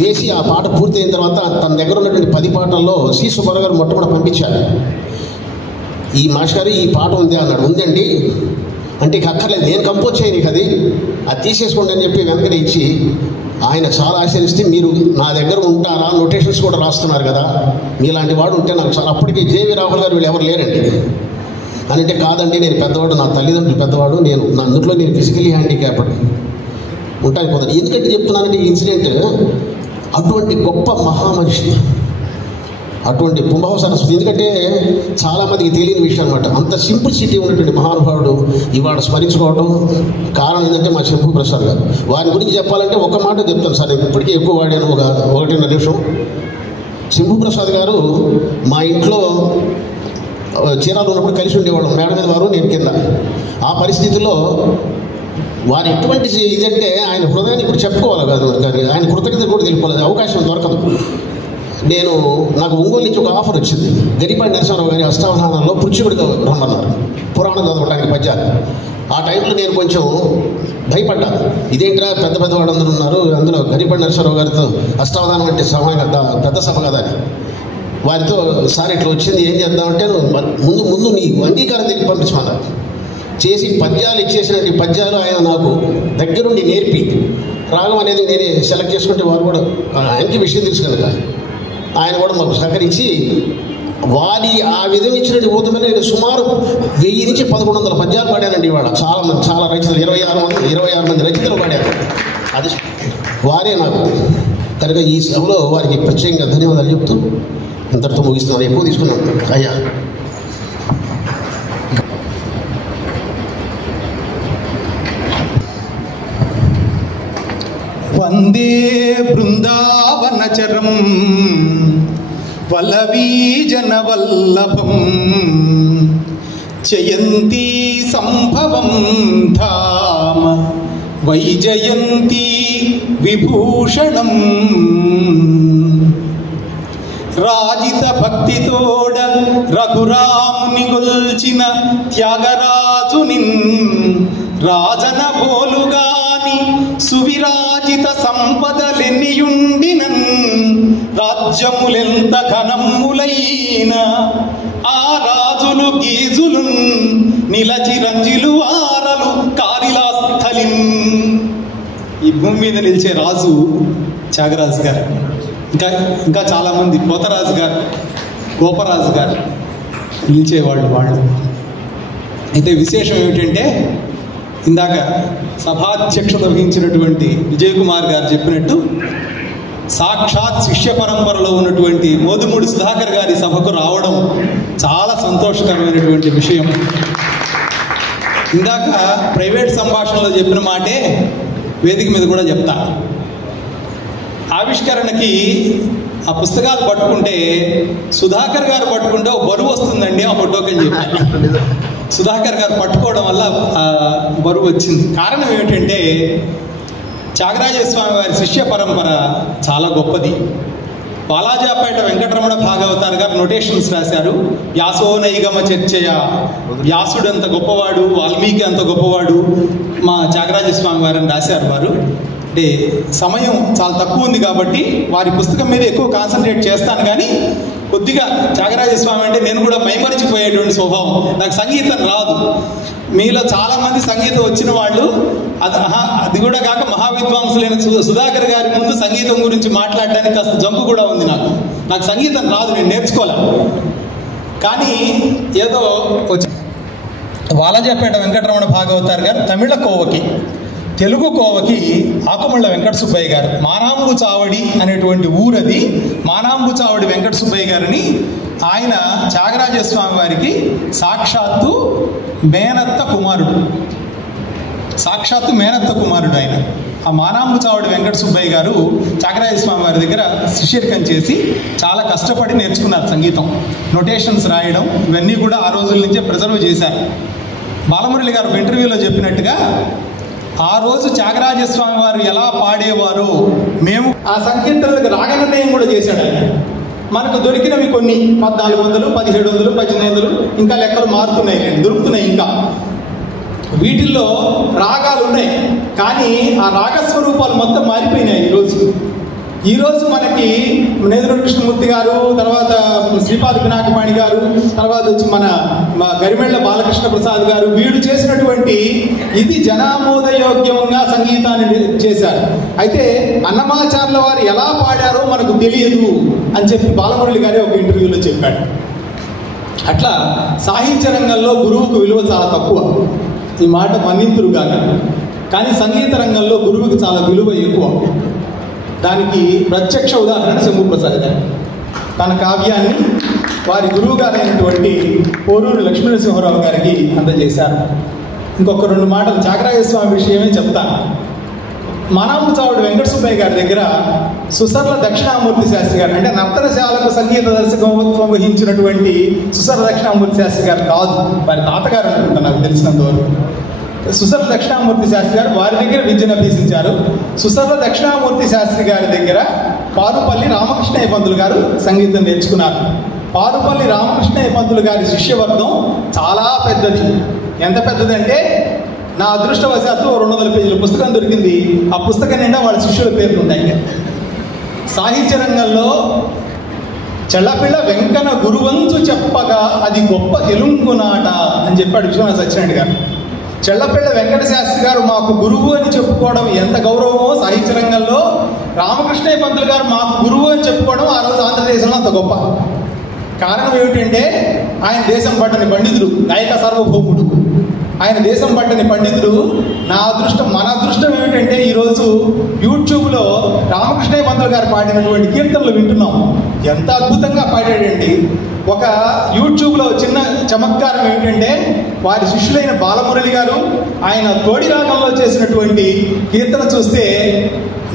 వేసి ఆ పాట పూర్తయిన తర్వాత తన దగ్గర ఉన్నటువంటి 10 పాటల్లో సి సుబ్బారావు గారు మొట్టమొదటి పంపించారు. ఈ మాస్టర్ గారు ఈ పాట ఉంది అన్నాడు. ఉందండి అంటే ఇక అక్కర్లేదు, నేను కంపోజ్ చేయను, అది తీసేసుకోండి అని చెప్పి వెనకనే ఇచ్చి ఆయన చాలా ఆశ్చర్యిస్తే మీరు నా దగ్గర ఉంటారా, నోటేషన్స్ కూడా రాస్తున్నారు కదా, మీలాంటి వాడు ఉంటే నాకు చాలా. అప్పటికి జేవి రాహుల్ గారు వీళ్ళు ఎవరు లేరండి అని అంటే, కాదండి నేను పెద్దవాడు, నా తల్లిదండ్రులు పెద్దవాడు, నేను అందులో నేను ఫిజికలీ హ్యాండిక్యాప్డ్ ఉంటాను కుదరదు. ఎందుకంటే చెప్తున్నానంటే ఈ ఇన్సిడెంట్ అటువంటి గొప్ప మహామనిషి, అటువంటి పుంభవ సరస్వతి, ఎందుకంటే చాలామందికి తెలియని విషయం అనమాట. అంత సింప్లిసిటీ ఉన్నటువంటి మహానుభావుడు ఇవాళ స్మరించుకోవడం కారణం ఏంటంటే మా శంభు ప్రసాద్ గారు. వారి గురించి చెప్పాలంటే ఒక మాట చెప్తాను సార్, నేను ఇప్పటికీ ఎక్కువ వాడాను, 1.5 నిమిషం. శంభు ప్రసాద్ గారు మా ఇంట్లో చీరాలు ఉన్నప్పుడు కలిసి ఉండేవాళ్ళం, మేడ మీద వారు నేను కింద. ఆ పరిస్థితుల్లో వారు ఎటువంటి ఇదంటే ఆయన హృదయాన్ని ఇప్పుడు చెప్పుకోవాలి కాదు, కానీ ఆయన కృతజ్ఞత కూడా తెలుపుకోలేదు, అవకాశం దొరకదు. నాకు ఒంగోలు నుంచి ఒక ఆఫర్ వచ్చింది. గరిపాటి నరసింహారావు గారి అష్టావధానంలో పృచ్ఛకుడిగా రమ్మన్నారు పురాణం చదవడానికి పద్యాలు. ఆ టైంలో నేను కొంచెం భయపడ్డాను, ఇదేంట్రా పెద్ద వాళ్ళందరూ ఉన్నారు, అందులో గరిపాటి నరసింహారావు గారితో అష్టావధానం అంటే సభ కదా, పెద్ద సభ కదా అని వారితో సార్ ఇట్లా వచ్చింది ఏం చేద్దామంటే ముందు నీ అంగీకారం దగ్గర పంపించమన్నారు. చేసి పద్యాలు ఇచ్చేసినటువంటి పద్యాలు ఆయన నాకు దగ్గరుండి నేర్పి, రాగం అనేది నేనే సెలెక్ట్ చేసుకుంటే వారు కూడా ఆయనకి విషయం తెలుసు కనుక ఆయన కూడా మాకు సహకరించి వారి ఆ విధంగా ఇచ్చినటువంటి ఊత మీద నేను సుమారు 1000 నుంచి 1100 పద్యాలు పాడానండి. ఇవాళ చాలా రచయితలు 26 మంది రచయితలు పాడారు. అది వారే నాకు కనుక ఈ సభలో వారికి ప్రత్యేకంగా ధన్యవాదాలు చెప్తూ ఇంతటితో ముగిస్తున్నాను. ఎక్కువ తీసుకున్నాను అయ్యా. వందే బృందావనచరం వల్లవీజనవల్లభం జయంతి సంభవం ధామ వైజయంతి విభూషణం రాజిత భక్తితోడ రఘురాముని గొల్చిన త్యాగరాజునిన్ రాజన బోలుగాని సువిరాజిత సంపదలెన్నియుండినన్ రాజ్యములెంత ఘనములైన ఆ రాజులు గీజులున్ నిలచి రంజిలు ఆరలు కారిలాస్థలిన్. ఈ భూమి మీద నిలిచే రాజు త్యాగరాజు గారు, ఇంకా చాలామంది పోతరాజు గారు, గోపరాజు గారు నిలిచేవాళ్ళు వాళ్ళు. అయితే విశేషం ఏమిటంటే ఇందాక సభాధ్యక్షత వహించినటువంటి విజయ్ కుమార్ గారు చెప్పినట్టు సాక్షాత్ శిష్య పరంపరలో ఉన్నటువంటి మోదుమూడి సుధాకర్ గారి సభకు రావడం చాలా సంతోషకరమైనటువంటి విషయం. ఇందాక ప్రైవేట్ సంభాషణలో చెప్పిన మాటే వేదిక మీద కూడా చెప్తా. ఆవిష్కరణకి ఆ పుస్తకాలు పట్టుకుంటే సుధాకర్ గారు పట్టుకుంటే ఒక బరువు వస్తుందండి ఆ ఫోటోకి అని చెప్పారు. సుధాకర్ గారు పట్టుకోవడం వల్ల బరువు వచ్చింది. కారణం ఏమిటంటే త్యాగరాజస్వామి వారి శిష్య పరంపర చాలా గొప్పది. బాలాజాపేట వెంకటరమణ భాగవతార్ గారు నోటేషన్స్ రాశారు. వ్యాసోనైగమ చర్చయ, వ్యాసుడు అంత గొప్పవాడు, వాల్మీకి అంత గొప్పవాడు, మా త్యాగరాజస్వామి వారిని రాశారు వారు. అంటే సమయం చాలా తక్కువ ఉంది కాబట్టి వారి పుస్తకం మీద ఎక్కువ కాన్సన్ట్రేట్ చేస్తాను. కానీ కొద్దిగా త్యాగరాజస్వామి అంటే నేను కూడా మైమరిచిపోయేటువంటి స్వభావం. నాకు సంగీతం రాదు. మీలో చాలా మంది సంగీతం వచ్చిన వాళ్ళు, అది కూడా కాక మహావిద్వాంసులైన సుధాకర్ గారి ముందు సంగీతం గురించి మాట్లాడడానికి కాస్త జంపు కూడా ఉంది. నాకు సంగీతం రాదు, నేను నేర్చుకోలే. కానీ ఏదో వచ్చి వాలజాపేట వెంకటరమణ భాగవతార్ గారు తమిళ కోవకి, తెలుగు కోవకి ఆకుమళ్ళ వెంకట సుబ్బయ్య గారు, మానాంబు చావడి అనేటువంటి ఊరది. మానాంబు చావడి వెంకట సుబ్బయ్య గారిని ఆయన త్యాగరాజస్వామి వారికి సాక్షాత్తు మేనత్త కుమారుడు, ఆయన. ఆ మానాంబు చావడి వెంకట సుబ్బయ్య గారు త్యాగరాజస్వామి వారి దగ్గర శిష్యరికం చేసి చాలా కష్టపడి నేర్చుకున్నారు సంగీతం. నోటేషన్స్ రాయడం ఇవన్నీ కూడా ఆ రోజుల నుంచే ప్రిజర్వ్ చేశారు. బాలమురళి గారు ఒక ఇంటర్వ్యూలో చెప్పినట్టుగా ఆ రోజు త్యాగరాజస్వామి వారు ఎలా పాడేవారో మేము ఆ సంకీర్తనలకు రాగ నిర్ణయం కూడా చేశాడు ఆయన. మనకు దొరికినవి కొన్ని 1400, 1700, 1800 ఇంకా లెక్కలు మారుతున్నాయి, దొరుకుతున్నాయి. ఇంకా వీటిల్లో రాగాలు ఉన్నాయి, కానీ ఆ రాగస్వరూపాలు మొత్తం మారిపోయినాయి. ఈరోజు మనకి నేదురు కృష్ణమూర్తి గారు, తర్వాత శ్రీపాద పినాకపాణి గారు, తర్వాత వచ్చి మన గరిమెళ్ళ బాలకృష్ణ ప్రసాద్ గారు, వీళ్ళు చేసినటువంటి ఇది జనామోదయోగ్యంగా సంగీతాన్ని చేశారు. అయితే అన్నమాచార్యుల వారు ఎలా పాడారో మనకు తెలియదు అని చెప్పి బాలమురళి గారి ఒక ఇంటర్వ్యూలో చెప్పాడు. అట్లా సాహిత్య రంగంలో గురువుకు విలువ చాలా తక్కువ. ఈ మాట మన్నింతురుగా, కానీ సంగీత రంగంలో గురువుకి చాలా విలువ ఎక్కువ. దానికి ప్రత్యక్ష ఉదాహరణ శంభుప్రసాద్ గారు. తన కావ్యాన్ని వారి గురువు గారైనటువంటి పోరూరు లక్ష్మీనరసింహరావు గారికి అందజేశారు. ఇంకొక 2 మాటలు త్యాగరాజస్వామి విషయమే చెప్తాను. మానాంబు చావడి వెంకట సుబ్బయ్య గారి దగ్గర సుసర్ల దక్షిణామూర్తి శాస్త్రి గారు, అంటే నర్తనశాలకు సంగీత దర్శకత్వం వహించినటువంటి సుసర్ల దక్షిణామూర్తి శాస్త్రి గారు కాదు, వారి తాతగారు అనుకుంటా నాకు తెలిసినంతవరకు. సుసర్ల దక్షిణామూర్తి శాస్త్రి గారు వారి దగ్గర విద్యను అభ్యసించారు. సుసర్ల దక్షిణామూర్తి శాస్త్రి గారి దగ్గర పారుపల్లి రామకృష్ణయ్య పంతులు గారు సంగీతం నేర్చుకున్నారు. పారుపల్లి రామకృష్ణయ్య పంతులు గారి శిష్యవర్గం చాలా పెద్దది. ఎంత పెద్దదంటే నా అదృష్టవశాత్తు 200 పేజీల పుస్తకం దొరికింది. ఆ పుస్తకం నిండా వాళ్ళ శిష్యుల పేర్లు ఉంటాయి. సాహిత్య రంగంలో చెల్లపిల్ల వెంకన గురువంచు చెప్పగా అది గొప్ప తెలుగునాట అని చెప్పాడు విశ్వనాథ సత్యనారాయణ గారు. చెళ్లపిళ్ళ వెంకట శాస్త్రి గారు మాకు గురువు అని చెప్పుకోవడం ఎంత గౌరవమో సాహిత్య రంగంలో, రామకృష్ణయ్య పంతులు గారు మాకు గురువు అని చెప్పుకోవడం ఆ రోజు ఆంధ్రదేశంలో అంత గొప్ప. కారణం ఏమిటంటే ఆయన దేశం పట్టని పండితుడు, గాయక సార్వభౌముడు. ఆయన దేశం పట్టని పండితుడు. నా అదృష్టం, మన అదృష్టం ఏమిటంటే ఈరోజు యూట్యూబ్లో రామకృష్ణయ్య పంతులు గారు పాడినటువంటి కీర్తనలు వింటున్నాం. ఎంత అద్భుతంగా పాడాడండి. ఒక యూట్యూబ్లో చిన్న చమత్కారం ఏమిటంటే వారి శిష్యులైన బాలమురళి గారు ఆయన తోడి రాగంలో చేసినటువంటి కీర్తన చూస్తే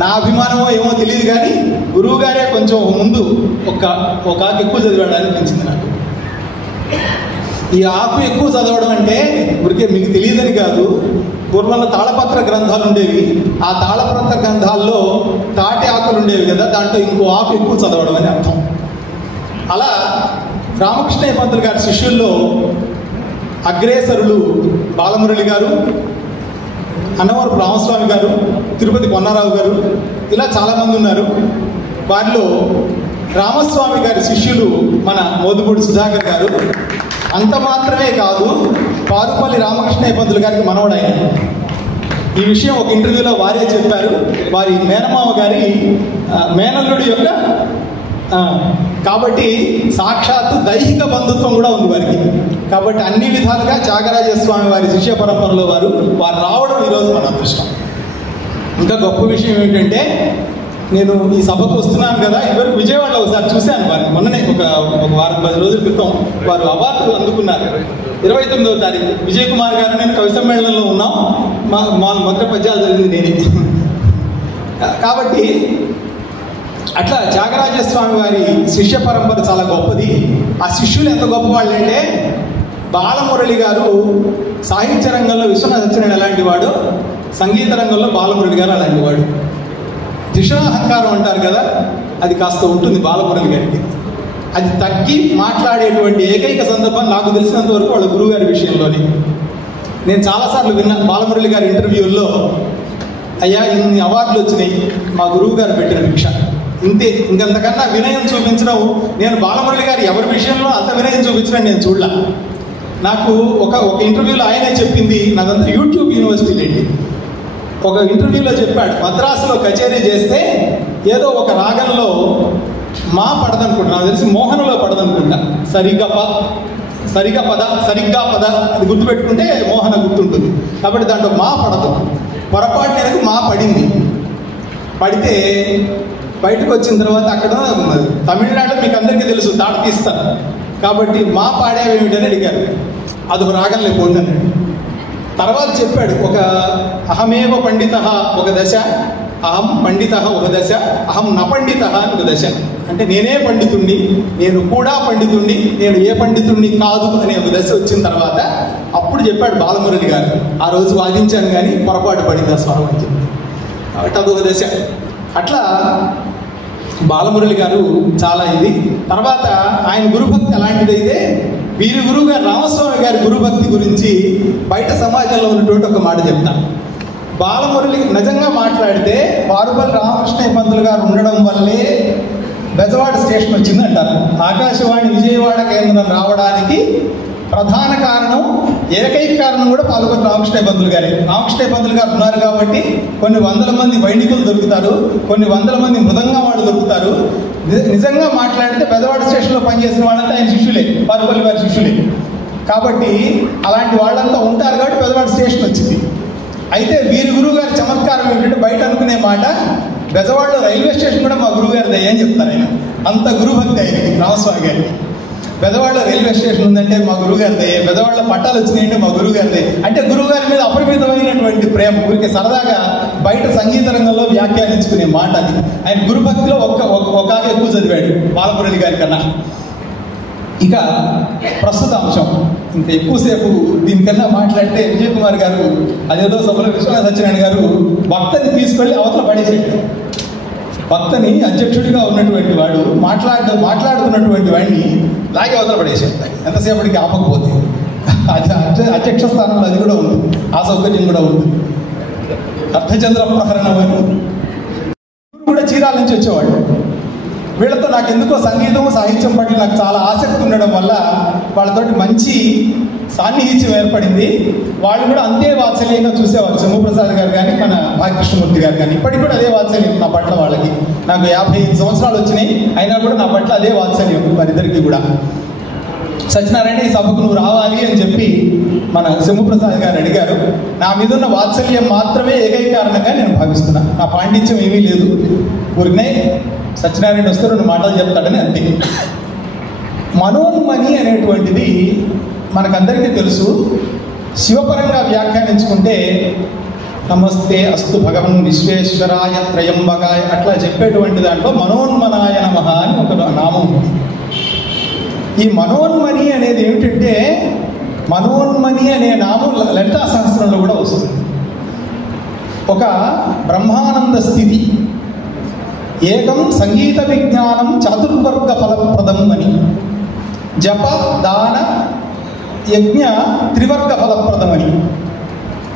నా అభిమానమో ఏమో తెలియదు కానీ గురువు గారే కొంచెం ముందు ఒక ఆకు ఎక్కువ చదివాడు అనిపించింది నాకు. ఈ ఆకు ఎక్కువ చదవడం అంటే ఊరికే మీకు తెలియదని కాదు. పూర్వంలో తాళపత్ర గ్రంథాలు ఉండేవి. ఆ తాళపత్ర గ్రంథాల్లో తాటి ఆకులు ఉండేవి కదా, దాంట్లో ఇంకో ఆకు ఎక్కువ చదవడం అని అర్థం. అలా రామకృష్ణయ్య పంతులు గారి శిష్యుల్లో అగ్రేసరులు బాలమురళి గారు, అన్నవరపు రామస్వామి గారు, తిరుపతి కొన్నారావు గారు, ఇలా చాలామంది ఉన్నారు. వారిలో రామస్వామి గారి శిష్యులు మన మోదుపూడి సుధాకర్ గారు. అంత మాత్రమే కాదు, పారుపల్లి రామకృష్ణయ్య పంతులు గారికి మనవడాయన. ఈ విషయం ఒక ఇంటర్వ్యూలో వారే చెప్పారు. వారి మేనమామ గారి మేనల్లుడి యొక్క కాబట్టి సాక్షాత్తు దైహిక బంధుత్వం కూడా ఉంది వారికి. కాబట్టి అన్ని విధాలుగా త్యాగరాజస్వామి వారి శిష్య పరంపరలో వారు రావడం ఈరోజు మన అదృష్టం. ఇంకా గొప్ప విషయం ఏమిటంటే నేను ఈ సభకు వస్తున్నాను కదా, ఇవరకు విజయవాడలో ఒకసారి చూశాను వారిని. మొన్ననే ఒక వారం 10 రోజుల క్రితం వారు అవార్డు అందుకున్నారు. 29వ తారీఖు విజయ్ కుమార్ గారు నేను కవి సమ్మేళనంలో ఉన్నాం. మా మొదటి పద్యాలు జరిగింది నేనే. కాబట్టి అట్లా త్యాగరాజస్వామి వారి శిష్య పరంపర చాలా గొప్పది. ఆ శిష్యులు ఎంత గొప్ప వాళ్ళు అంటే బాలమురళి గారు సాహిత్య రంగంలో విశ్వనాథ సత్యనారాయణ ఎలాంటి వాడు, సంగీత రంగంలో బాలమురళి గారు అలాంటి వాడు. దిశాహంకారం అంటారు కదా, అది కాస్త ఉంటుంది బాలమురళి గారికి. అది తగ్గి మాట్లాడేటువంటి ఏకైక సందర్భం నాకు తెలిసినంత వరకు వాళ్ళ గురువు గారి విషయంలోనే. నేను చాలాసార్లు విన్నాను బాలమురళి గారి ఇంటర్వ్యూల్లో, అయ్యా ఇన్ని అవార్డులు వచ్చినాయి, మా గురువు గారు పెట్టిన భిక్ష ఇంతే, ఇంకంతకన్నా వినయం చూపించడం నేను బాలమురళి గారు ఎవరి విషయంలో అంత వినయం చూపించడం నేను చూడలా. నాకు ఒక ఇంటర్వ్యూలో ఆయనే చెప్పింది, నాదంతా యూట్యూబ్ యూనివర్సిటీ అండి. ఒక ఇంటర్వ్యూలో చెప్పాడు, మద్రాసులో కచేరీ చేస్తే ఏదో ఒక రాగంలో మా పడదనుకుంటా, నాకు తెలిసి మోహనలో పడదనుకుంటా, సరిగ్గా పద అది గుర్తుపెట్టుకుంటే మోహన గుర్తుంటుంది. కాబట్టి దాంట్లో మా పడదు, పొరపాటు అనేది మా పడింది. పడితే బయటకు వచ్చిన తర్వాత అక్కడ తమిళనాడులో మీకు అందరికీ తెలుసు తాట తీస్తారు. కాబట్టి మా పాడేవేమిటని అడిగారు. అదొక రాగంలో పోండి. తర్వాత చెప్పాడు, ఒక అహమేవ పండిత ఒక దశ, అహం పండిత ఒక దశ, అహం నపండిత అని ఒక దశ. అంటే నేనే పండితుణ్ణి, నేను కూడా పండితుణ్ణి, నేను ఏ పండితుణ్ణి కాదు అనే ఒక దశ వచ్చిన తర్వాత అప్పుడు చెప్పాడు బాలమురళి గారు, ఆ రోజు వాదించాను కానీ పొరపాటు పడింది ఆ స్వరం అని చెప్పి. కాబట్టి అదొక దశ. అట్లా బాలమురళి గారు చాలా ఇది. తర్వాత ఆయన గురుభక్తి అలాంటిదైతే వీరి గురువు గారు రామస్వామి గారి గురుభక్తి గురించి బయట సమాజంలో ఉన్నటువంటి ఒక మాట చెప్తాను. బాలమురళి నిజంగా మాట్లాడితే పారుపల్లి రామకృష్ణయ్య పంతులు గారు ఉండడం వల్లే బెజవాడ స్టేషన్ వచ్చింది అంటారు. ఆకాశవాణి విజయవాడ కేంద్రం రావడానికి ప్రధాన కారణం, ఏకైక కారణం కూడా పాల్గొని రామకృష్ణయ్య పంతులు గారే. రామకృష్ణయ్య పంతులు గారు ఉన్నారు కాబట్టి కొన్ని వందల మంది వైణికులు దొరుకుతారు, కొన్ని వందల మంది మృదంగా వాళ్ళు దొరుకుతారు. నిజంగా మాట్లాడితే బెజవాడ స్టేషన్లో పనిచేసిన వాళ్ళంతా ఆయన శిష్యులే, పారుపల్లి వారి శిష్యులే. కాబట్టి అలాంటి వాళ్ళంతా ఉంటారు కాబట్టి బెజవాడ స్టేషన్ వచ్చింది. అయితే వీరి గురువు గారి చమత్కారం ఏంటంటే బయట అనుకునే మాట, బెజవాడలో రైల్వే స్టేషన్ కూడా మా గురువు గారిదే అని చెప్తారు ఆయన. అంత గురుభక్తి ఆయనకి రామస్వామి గారికి. బెజవాడలో రైల్వే స్టేషన్ ఉందంటే మా గురువు గారిదే, బెజవాడలో పట్టాలు వచ్చినాయంటే మా గురువు గారిదే. అంటే గురువు గారి మీద అపరిమితమైనటువంటి ప్రేమ, ఊరికి సరదాగా బయట సంగీత రంగంలో వ్యాఖ్యానించుకునే మాట అది. ఆయన గురుభక్తిలో ఒక ఎక్కువ చదివాడు బాలమురళి గారి కన్నా. ఇక ప్రస్తుత అంశం, ఇంకా ఎక్కువసేపు దీనికన్నా మాట్లాడితే విజయ్ కుమార్ గారు అదేదో సభలో విశ్వనాథ సత్యనారాయణ గారు భక్తని తీసుకెళ్ళి అవతల పడేసాడు. భక్తని అధ్యక్షుడిగా ఉన్నటువంటి వాడు మాట్లాడుతున్నటువంటి వాడిని లాగి అవతల పడేసాడు. ఎంతసేపటికి ఆపకపోతే అధ్యక్ష స్థానంలో అది కూడా ఉంది, ఆ సౌకర్యం కూడా ఉంది. అర్ధచంద్ర ప్రహరణం అని కూడా చీరాల నుంచి వచ్చేవాడు. వీళ్ళతో నాకు ఎందుకో సంగీతం సాహిత్యం పట్ల నాకు చాలా ఆసక్తి ఉండడం వల్ల వాళ్ళతోటి మంచి సాన్నిహిత్యం ఏర్పడింది. వాళ్ళు కూడా అంతే వాత్సల్యంగా చూసేవారు. శంభుప్రసాద్ గారు కానీ మన భాగ్యకృష్ణమూర్తి గారు కానీ ఇప్పటికి కూడా అదే వాత్సల్యం నా పట్ల వాళ్ళకి. నాకు 55 సంవత్సరాలు వచ్చినాయి, అయినా కూడా నా పట్ల అదే వాత్సల్యం వారిద్దరికీ కూడా. సత్యనారాయణ ఈ సభకు నువ్వు రావాలి అని చెప్పి మన శంభుప్రసాద్ గారు అడిగారు. నా మీద ఉన్న వాత్సల్యం మాత్రమే ఏకైక కారణంగా నేను భావిస్తున్నా. నా పాండిత్యం ఏమీ లేదు, ఊరినే సత్యనారాయణ వస్తే 2 మాటలు చెప్తాడని అంతే. మనోన్మని అనేటువంటిది మనకందరికీ తెలుసు. శివపరంగా వ్యాఖ్యానించుకుంటే నమస్తే అస్తు భగవన్ విశ్వేశ్వరాయ త్రయంబకాయ అట్లా చెప్పేటువంటి దాంట్లో మనోన్మనాయ నమః అని ఒక నామం ఉంది. ఈ మనోన్మని అనేది ఏమిటంటే, మనోన్మని అనే నామం లలితా సహస్రంలో కూడా వస్తుంది. ఒక బ్రహ్మానంద స్థితి, ఏకం సంగీత విజ్ఞానం చతుర్వర్గ ఫలప్రదం అని, జప దాన యజ్ఞ త్రివర్గ ఫలప్రదం అని.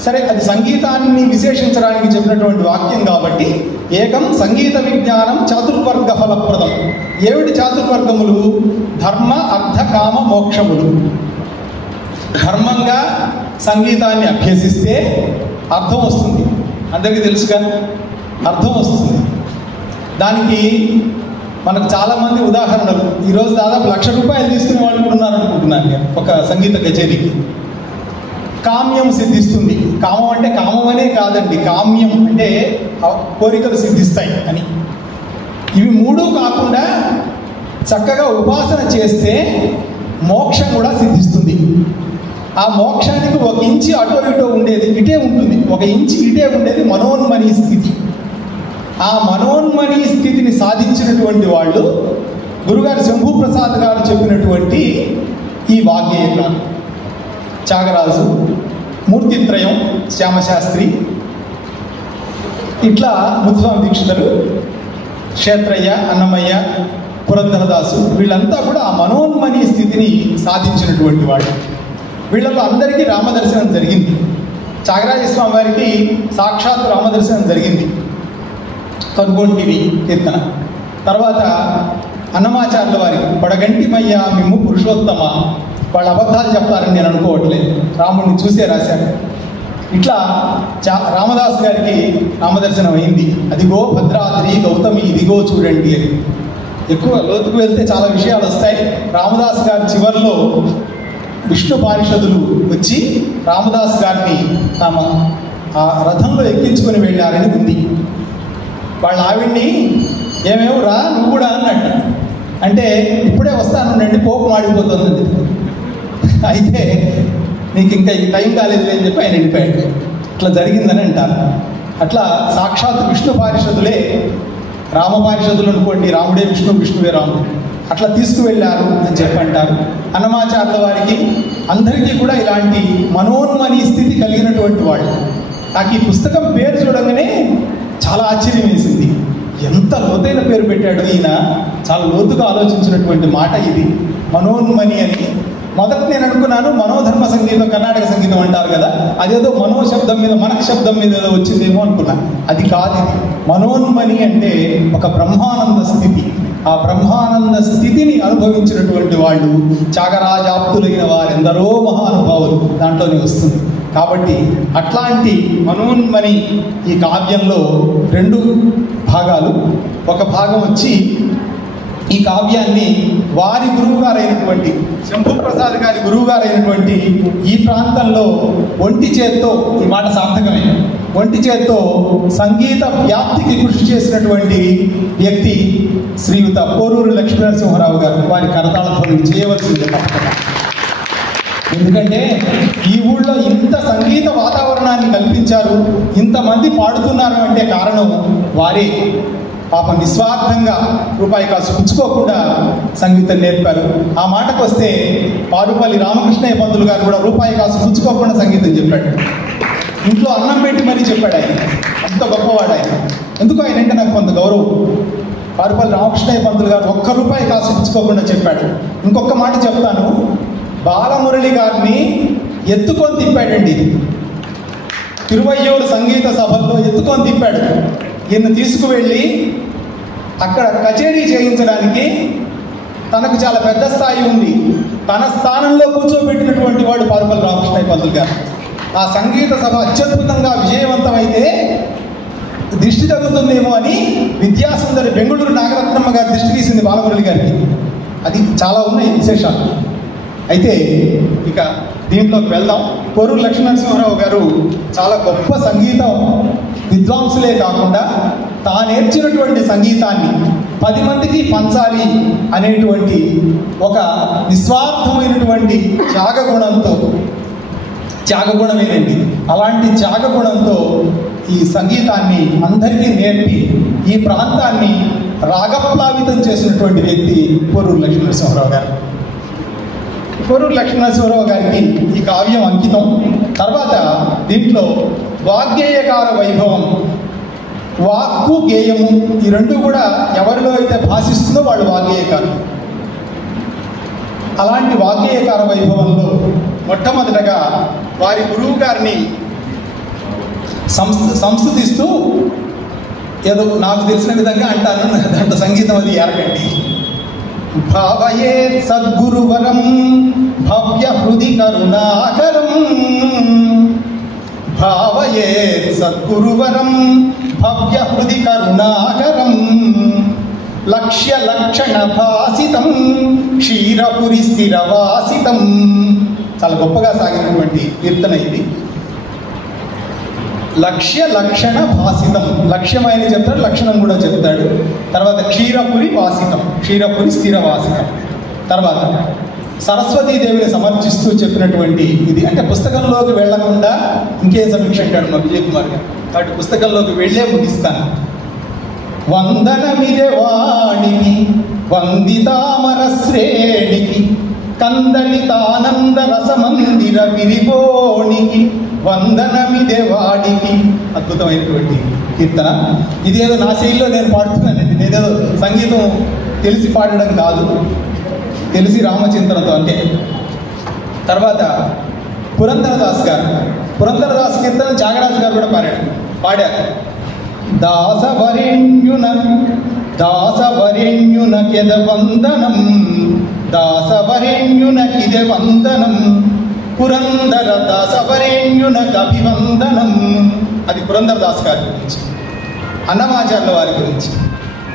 సరే, అది సంగీతాన్ని విశేషించడానికి చెప్పినటువంటి వాక్యం కాబట్టి ఏకం సంగీత విజ్ఞానం చాతుర్వర్గ ఫలప్రదం. ఏమిటి చాతుర్వర్గములు? ధర్మ అర్థ కామ మోక్షములు. ధర్మంగా సంగీతాన్ని అభ్యసిస్తే అర్థం వస్తుంది, అందరికీ తెలుసుగా, అర్థం వస్తుంది. దానికి మనకు చాలామంది ఉదాహరణలు. ఈరోజు దాదాపు 1,00,000 రూపాయలు తీసుకునే వాళ్ళు కూడా ఉన్నారనుకుంటున్నాను నేను ఒక సంగీత కచేరీకి. కామ్యం సిద్ధిస్తుంది. కామం అంటే కామం అనే కాదండి, కామ్యం అంటే కోరికలు సిద్ధిస్తాయి అని. ఇవి 3 కాకుండా చక్కగా ఉపాసన చేస్తే మోక్షం కూడా సిద్ధిస్తుంది. ఆ మోక్షానికి 1 ఇంచి అటో ఇటో ఉండేది, ఇటే ఉంటుంది, 1 ఇంచి ఇటే ఉండేది మనోన్మని స్థితి. ఆ మనోన్మని స్థితిని సాధించినటువంటి వాళ్ళు గురుగారు శంభుప్రసాద్ గారు చెప్పినటువంటి ఈ వాగ్గేయకాలు, త్యాగరాజు, మూర్తిత్రయం, శ్యామశాస్త్రి, ఇట్లా ముత్తుస్వామి దీక్షితులు, క్షేత్రయ్య, అన్నమయ్య, పురంధరదాసు, వీళ్ళంతా కూడా ఆ మనోన్మని స్థితిని సాధించినటువంటి వాళ్ళు. వీళ్ళలో అందరికీ రామదర్శనం జరిగింది. త్యాగరాజస్వామి వారికి సాక్షాత్ రామదర్శనం జరిగింది, కనుగొంటివి కీర్తన. తర్వాత అన్నమాచార్యుల వారికి పడగంటి మయ్య మిమ్ము పురుషోత్తమ. వాళ్ళు అబద్ధాలు చెప్తారని నేను అనుకోవట్లేదు, రాముడిని చూసే రాశారు. ఇట్లా రామదాస్ గారికి రామదర్శనం అయింది. అదిగో భద్రాద్రి గౌతమి ఇదిగో చూడండి అని. ఎక్కువ లోతుకు వెళ్తే చాలా విషయాలు వస్తాయి. రామదాస్ గారి చివరిలో విష్ణు పారిషదులు వచ్చి రామదాస్ గారిని తమ ఆ రథంలో ఎక్కించుకొని వెళ్ళారని ఉంది. వాళ్ళ ఆవిడ్ని ఏమేమో రా నువ్వు కూడా అన్నట్టు, అంటే ఇప్పుడే వస్తానండి కోపం ఆడిపోతుంది. అయితే నీకు ఇంకా టైం కాలేదు అని చెప్పి ఆయన వెళ్ళిపోయాడు. ఇట్లా జరిగిందని అంటారు. అట్లా సాక్షాత్ విష్ణు పారిషదులే రామ పారిషదులు అనుకోండి, రాముడే విష్ణు, విష్ణువే రాముడు, అట్లా తీసుకువెళ్ళారు అని చెప్పి అంటారు. అన్నమాచార్యుల వారికి అందరికీ కూడా ఇలాంటి మనోన్మని స్థితి కలిగినటువంటి వాళ్ళు. నాకు ఈ పుస్తకం పేరు చూడగానే చాలా ఆశ్చర్యం వేసింది. ఎంత లోతైన పేరు పెట్టాడు ఈయన, చాలా లోతుగా ఆలోచించినటువంటి మాట ఇది, మనోన్మని అని. మొదట నేను అనుకున్నాను మనోధర్మ సంగీతం, కర్ణాటక సంగీతం అంటారు కదా, అదేదో మనో శబ్దం మీద మనక శబ్దం మీద ఏదో వచ్చిందేమో అనుకున్నా. అది కాదు, ఇది మనోన్మని అంటే ఒక బ్రహ్మానంద స్థితి. ఆ బ్రహ్మానంద స్థితిని అనుభవించినటువంటి వాళ్ళు త్యాగరాజాప్తులైన వారెందరో మహానుభావులు దాంట్లోనే వస్తుంది. కాబట్టి అట్లాంటి మనోన్మని ఈ కావ్యంలో 2 భాగాలు. ఒక భాగం వచ్చి ఈ కావ్యాన్ని వారి గురువు గారైనటువంటి శంభుప్రసాద్ గారి గురువు గారైనటువంటి ఈ ప్రాంతంలో ఒంటి చేత్తో, ఈ మాట సార్థకమే, ఒంటి చేత్తో సంగీత వ్యాప్తికి కృషి చేసినటువంటి వ్యక్తి శ్రీయుత పోరూరు లక్ష్మీనరసింహారావు గారు. వారి కరతాళ ధ్వని చేయవలసిందే తప్పకుండా. ఎందుకంటే ఈ ఊళ్ళో ఇంత సంగీత వాతావరణాన్ని కల్పించారు, ఇంతమంది పాడుతున్నారు అంటే కారణం వారే. పాపం నిస్వార్థంగా రూపాయి కాసు పుచ్చుకోకుండా సంగీతం నేర్పారు. ఆ మాటకు వస్తే పారుపల్లి రామకృష్ణయ్య పంతులు గారు కూడా రూపాయి కాసు పుచ్చుకోకుండా సంగీతం చెప్పాడు. ఇంట్లో అన్నం పెట్టి మరీ చెప్పాడు ఆయన, అంత గొప్పవాడు ఆయన. ఎందుకు ఆయన అంటే నాకు కొంత గౌరవం. పారుపల్లి రామకృష్ణయ్య పంతులు గారు 1 రూపాయి కాసు పుచ్చుకోకుండా చెప్పాడు. ఇంకొక మాట చెప్తాను, బాలమురళి గారిని ఎత్తుకొని తిప్పాడండి. తిరువయ్యూరు సంగీత సభల్లో ఎత్తుకొని తిప్పాడు. ఈయన తీసుకువెళ్ళి అక్కడ కచేరీ చేయించడానికి తనకు చాలా పెద్ద స్థాయి ఉంది. తన స్థానంలో కూర్చోబెట్టినటువంటి వాడు పారుపల్లి రామకృష్ణయ్య పంతులు గారు. ఆ సంగీత సభ అత్యద్భుతంగా విజయవంతమైతే దిష్టి తగ్గుతుందేమో అని విద్యాసుందరి బెంగుళూరు నాగరత్నమ్మ గారి దిష్టి తీసింది బాలమురళి గారికి. అది చాలా ఉన్నాయి విశేషాలు. అయితే ఇక దీంట్లోకి వెళ్దాం. కోరూరు లక్ష్మీనరసింహారావు గారు చాలా గొప్ప సంగీతం విద్వాంసులే కాకుండా తా నేర్చినటువంటి సంగీతాన్ని 10 మందికి పంచాలి అనేటువంటి ఒక నిస్వార్థమైనటువంటి త్యాగగుణమేనండి. అలాంటి త్యాగగుణంతో ఈ సంగీతాన్ని అందరికీ నేర్పి ఈ ప్రాంతాన్ని రాగప్లావితం చేసినటువంటి వ్యక్తి కోరూరు లక్ష్మీనరసింహారావు గారు. కోరూరు లక్ష్మీనరసింహారావు గారికి ఈ కావ్యం అంకితం. తర్వాత దీంట్లో వాగ్గేయకార వైభవం, వాక్కు గేయము, ఈ రెండు కూడా ఎవరిలో అయితే భాషిస్తుందో వాళ్ళు వాగ్గేయకారు. అలాంటి వాగ్గేయకార వైభవంలో మొట్టమొదటగా వారి గురువు గారిని సంస్థిస్తూ ఏదో నాకు తెలిసిన విధంగా అంటాను, దాంట్లో సంగీతం అది ఏరకండి. భావయే సద్గురువరం భవ్య హృది కరుణాకరం, భావయే సద్గురువరం భవ్య హృది కరుణాకరం, లక్ష్య లక్షణ భాసితం క్షీరపురి స్థిరవాసితం. చాలా గొప్పగా సాగినటువంటి కీర్తన ఇది. లక్ష్య లక్షణ భాసితం, లక్ష్యమైన చెప్తాడు, లక్షణం కూడా చెప్తాడు. తర్వాత క్షీరపురి వాసితం, క్షీరపురి స్థిరవాసితం. తర్వాత సరస్వతీదేవిని సమర్చిస్తూ చెప్పినటువంటి ఇది. అంటే పుస్తకంలోకి వెళ్లకుండా ఇంకేం సమీక్ష అంటాడు మా విజయ్ కుమార్ గారు, కాబట్టి పుస్తకంలోకి వెళ్ళే ముగిస్తాను. వందనమిదే వాణికి వందితామర శ్రేణికి కందలితానంద రసమందిర విరిబోణికి వందనమిదే వాడికి. అద్భుతమైనటువంటి కీర్తన. ఇదేదో నా శైలిలో నేను పాడుతున్నానండి, నేనేదో సంగీతం తెలిసి పాడడం కాదు, తెలిసి రామచింతనతో అంటే. తర్వాత పురంధరదాస్ గారు, పురంధరదాస్ కీర్తన త్యాగరాజు గారు కూడా పాడారు. దాసవరేణ్యునకెద వందనం, దాసవరేణ్యునకిదే వందనం, పురంధర దాసవరేణ్యునకు అభివందనం. అది పురంధరదాస్ గారి గురించి. అన్నమాచార్యుల వారి గురించి.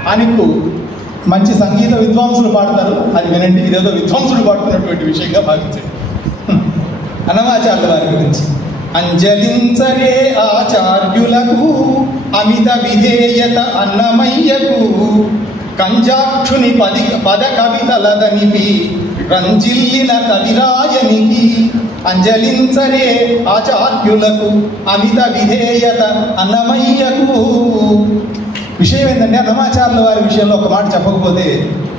ఆయనకు మంచి సంగీత విద్వాంసులు పాడతారు, అది వినండి. ఇదేదో విద్వాంసులు పాడుతున్నటువంటి విషయంగా భావించండి. అన్నమాచార్యుల వారి గురించి. అంజలించరే ఆచార్యులకు అమిత విధేయత అన్నమయ్యకు, కంజాక్షుని పద కవితలదనివి రంజిల్లిన కవిరాయనికి. అంజలించరే ఆచార్యులకు అమిత విధేయత అన్నమయ్యకు. విషయం ఏంటంటే, అన్నమాచార్యుల వారి విషయంలో ఒక మాట చెప్పకపోతే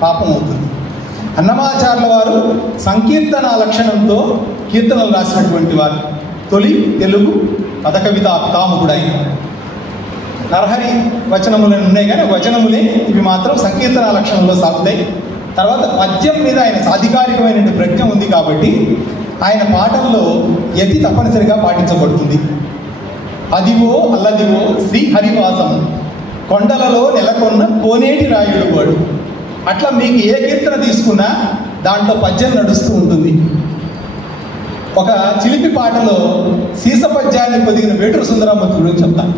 పాపం అవుతుంది. అన్నమాచార్యుల వారు సంకీర్తన లక్షణంతో కీర్తనలు రాసినటువంటి వారు. తొలి తెలుగు పదకవిత పితామహుడు ఆయన. నరహరి వచనములు ఉన్నాయి కానీ వచనములే ఇవి మాత్రం సంకీర్తన లక్షణంలో సాగుతాయి. తర్వాత పద్యం మీద ఆయన సాధికారికమైన ప్రజ్ఞ ఉంది కాబట్టి ఆయన పాటల్లో యతి తప్పనిసరిగా పాటించబడుతుంది. అదివో అల్లదివో శ్రీ హరివాసం, కొండలలో నెలకొన్న కోనేటి రాయుడు వాడు. అట్లా మీకు ఏ కీర్తన తీసుకున్నా దాంట్లో పద్యం నడుస్తూ ఉంటుంది. ఒక చిలిపి పాటలో సీస పద్యాన్ని పొదిగిన వేటూరు సుందరమూర్తి గురించి చెప్తాను.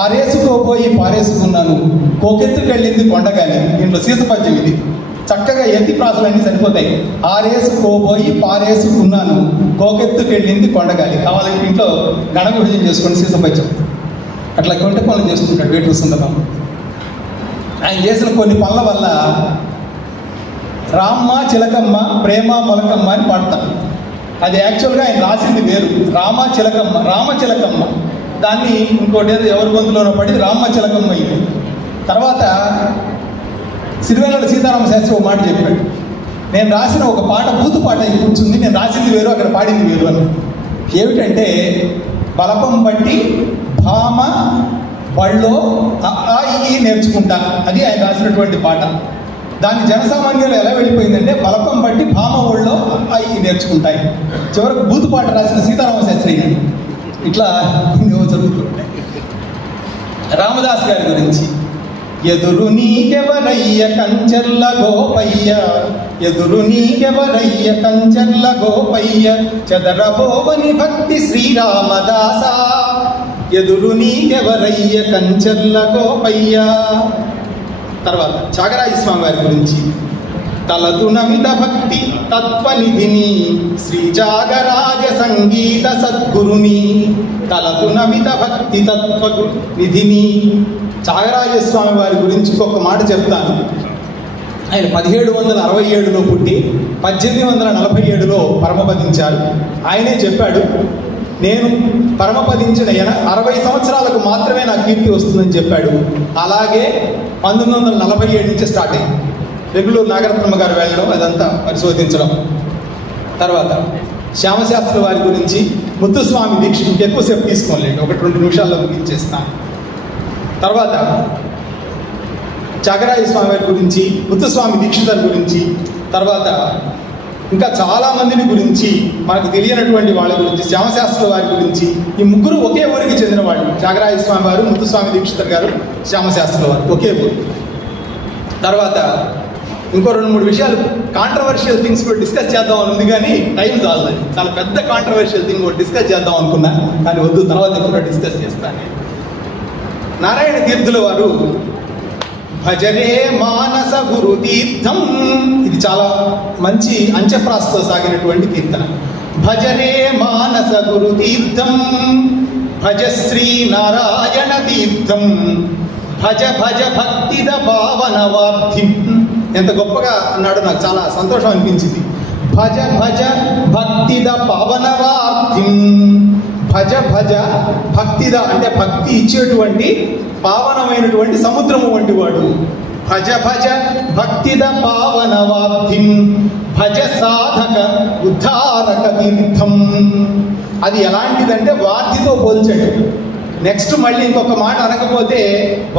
ఆరేసుకోపోయి పారేసుకున్నాను, కోకెత్తుకెళ్ళింది కొండగాలి. దీంట్లో సీస పద్యం ఇది. చక్కగా ఎత్తి ప్రాసలన్నీ సరిపోతాయి. ఆరేసుకోపోయి పారేసుకున్నాను, కోకెత్తుకెళ్ళింది కొండగాలి. కావాలంటే ఇంట్లో గణగుడిజం చేసుకోండి సీస పద్యం. అట్లా కొంట పనులు చేసుకుంటాడు వేటూరు సుందరరామూర్తి. ఆయన చేసిన కొన్ని పనుల వల్ల రామ్మ చిలకమ్మ ప్రేమ మొలకమ్మ అని పాడతాను. అది యాక్చువల్గా ఆయన రాసింది వేరు, రామచిలకమ్మ. దాన్ని ఇంకోటి ఎవరి గొంతులోనో పడి రామచిలకమ్మ అయింది. తర్వాత సిరివెన్నెల సీతారామ శాస్త్రి ఒక మాట చెప్పాడు, నేను రాసిన ఒక పాట బూతు పాట కూర్చుంది, నేను రాసింది వేరు అక్కడ పాడింది వేరు అని. ఏమిటంటే, బలపం బట్టి భామ బళ్ళో ఈ నేర్చుకుంటా, అది ఆయన రాసినటువంటి పాట. దాన్ని జనసామాన్యులు ఎలా వెళ్ళిపోయిందంటే, బలపం బట్టి భామ ఒళ్ళో ఈ నేర్చుకుంటాయి. చివరకు బూతు పాట రాసిన సీతారామ శాస్త్రి ఇట్లా జరుగుతుంటాయి. రామదాస్ గారి గురించి ఎదురు నీకెవరయ్య కంచెర్ల గోపయ్య, ఎదురు నీకెవరయ్య కంచెర్ల గోపయ్య, చదరబోవని భక్తి శ్రీరామదాస, ఎదురు నీకెవరయ్య కంచెర్ల గోపయ్య. తర్వాత త్యాగరాజ స్వామి వారి గురించి, తలతు నమిత భక్తి తత్వనిధిని శ్రీ త్యాగరాజ సంగీత సద్గురుని, తలతు నమిత భక్తి తత్వ నిధిని. త్యాగరాజ స్వామి వారి గురించి ఒక మాట చెప్తాను. ఆయన 1767లో పుట్టి 1847లో పరమపదించారు. ఆయనే చెప్పాడు, నేను పరమపదించిన 60 సంవత్సరాలకు మాత్రమే నా కీర్తి వస్తుందని చెప్పాడు. అలాగే 1947 నుంచి స్టార్ట్ అయింది. రెగ్యులర్ నాగరత్నమ్మ గారు వెళ్ళడం, అదంతా పరిశోధించడం. తర్వాత శ్యామశాస్త్రి వారి గురించి, ముత్తుస్వామి దీక్ష ఎక్కువసేపు తీసుకోలేదు, 1-2 నిమిషాల్లో ముగించేస్తాను. తర్వాత త్యాగరాజ స్వామి వారి గురించి, ముత్తుస్వామి దీక్షితర్ గురించి, తర్వాత ఇంకా చాలా మందిని గురించి, మనకు తెలియనటువంటి వాళ్ళ గురించి, శ్యామశాస్త్రి వారి గురించి. ఈ ముగ్గురు ఒకే ఊరికి చెందిన వాళ్ళు, త్యాగరాజ స్వామి వారు, ముత్తుస్వామి దీక్షితర్ గారు, శ్యామశాస్త్రి వారు ఒకే ఊరు. తర్వాత ఇంకో 2-3 విషయాలు కాంట్రవర్షియల్ థింగ్స్ కూడా డిస్కస్ చేద్దాం అని ఉంది, కానీ టైం చాలదు. చాలా పెద్ద కాంట్రవర్షియల్ థింగ్ కూడా డిస్కస్ చేద్దాం అనుకున్నా, కానీ వద్దు, తర్వాత కూడా డిస్కస్ చేస్తాను. నారాయణ తీర్థుల వారు భజరే మానస గురు తీర్థం, ఇది చాలా మంచి అంచెప్రాసతో సాగినటువంటి కీర్తన. భజరే మానస గురు తీర్థం, భజ శ్రీ నారాయణ తీర్థం, భజ భజ భక్తిద భావనవార్థి. ఎంత గొప్పగా అన్నాడు, నాకు చాలా సంతోషం అనిపించింది. భజ భజ భక్తిద పావనవార్థి, భజ భజ భక్తిద అంటే భక్తి ఇచ్చేటువంటి పావనమైనటువంటి సముద్రము వంటి వాడు. భజ భజ భక్తిద పావనవార్థిం, భజ సాధక ఉద్ధారక తీర్థం. అది ఎలాంటిదంటే వార్థితో పోల్చాడు. నెక్స్ట్ మళ్ళీ ఇంకొక మాట అనకపోతే,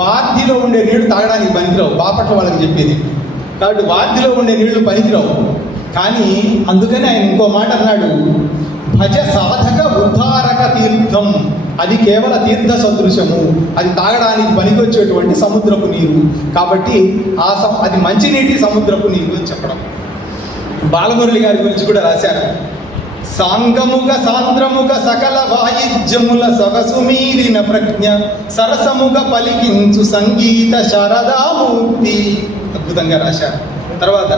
వార్థిలో ఉండే నీళ్లు తాగడానికి పనికిరావు, బాపట్ల వాళ్ళకి చెప్పేది. కాబట్టి వార్థిలో ఉండే నీళ్లు పనికిరావు. కానీ అందుకని ఆయన ఇంకో మాట అన్నాడు, భజ సాధక ఉద్ధారక తీర్థం. అది కేవల తీర్థ సదృశము, అది తాగడానికి పనికొచ్చేటువంటి సముద్రపు నీరు. కాబట్టి అది మంచినీటి సముద్రపు నీరు అని చెప్పడం. బాలమురళి గారి గురించి కూడా రాశారు. సాంగముగ సాంద్రముగ సకల వాయిద్యముల సొగసు మీరిన ప్రజ్ఞ, సరసముగ పలికించు సంగీత శారదామూర్తి. అద్భుతంగా రాశారు. తర్వాత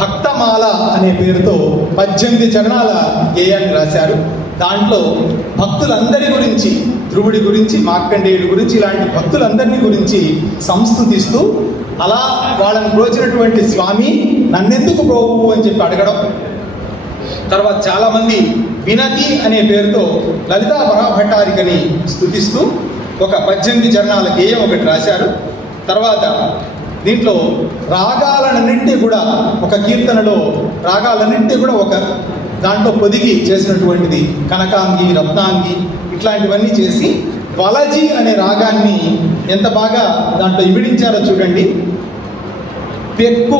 భక్తమాల అనే పేరుతో 18 చరణాల గేయాన్ని రాశారు. దాంట్లో భక్తులందరి గురించి, ధ్రువుడి గురించి, మార్కండేయుడి గురించి, ఇలాంటి భక్తులందరినీ గురించి సంస్తుతిస్తూ, అలా వాళ్ళని బ్రోచినటువంటి స్వామి నన్నెందుకు బ్రోవు అని చెప్పి అడగడం. తర్వాత చాలామంది వినతి అనే పేరుతో లలితా పరాభట్టారికని స్తుతిస్తూ ఒక 18 చరణాల గేయం ఒకటి రాశారు. తర్వాత దీంట్లో రాగాలన్నింటినీ కూడా, ఒక కీర్తనలో రాగాలన్నింటినీ కూడా ఒక దాంట్లో పొదిగి చేసినటువంటిది. కనకాంగి, రత్నాంగి ఇట్లాంటివన్నీ చేసి వలజి అనే రాగాన్ని ఎంత బాగా దాంట్లో ఇమిడించారో చూడండి. పెక్కు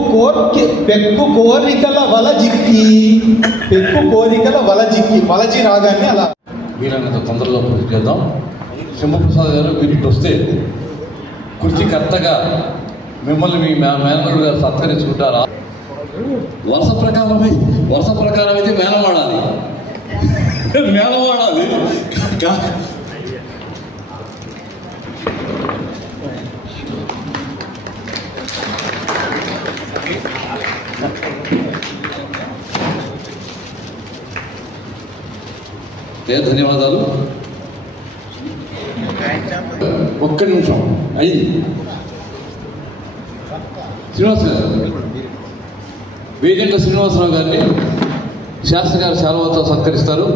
కోరికల వలజిక్కి, పెక్కు కోరికల వలజిక్కి, వలజి రాగాన్ని అలా వీలైనంత తొందరలో పూర్తి చేద్దాం. శంభుప్రసాద్ గారు మీరు ఇటు వస్తే కుర్చీకర్తగా మిమ్మల్ని మీ మేనల్లుడు గారు సత్కరించుకుంటారా? వరుస ప్రకారం అయితే మేనవాడాలి. ధన్యవాదాలు. ఒక్క నిమిషం అయ్యి శ్రీనివాస్ గారు, వేగంట శ్రీనివాసరావు గారిని శాస్త్రి గారు శాలువాతో సత్కరిస్తారు.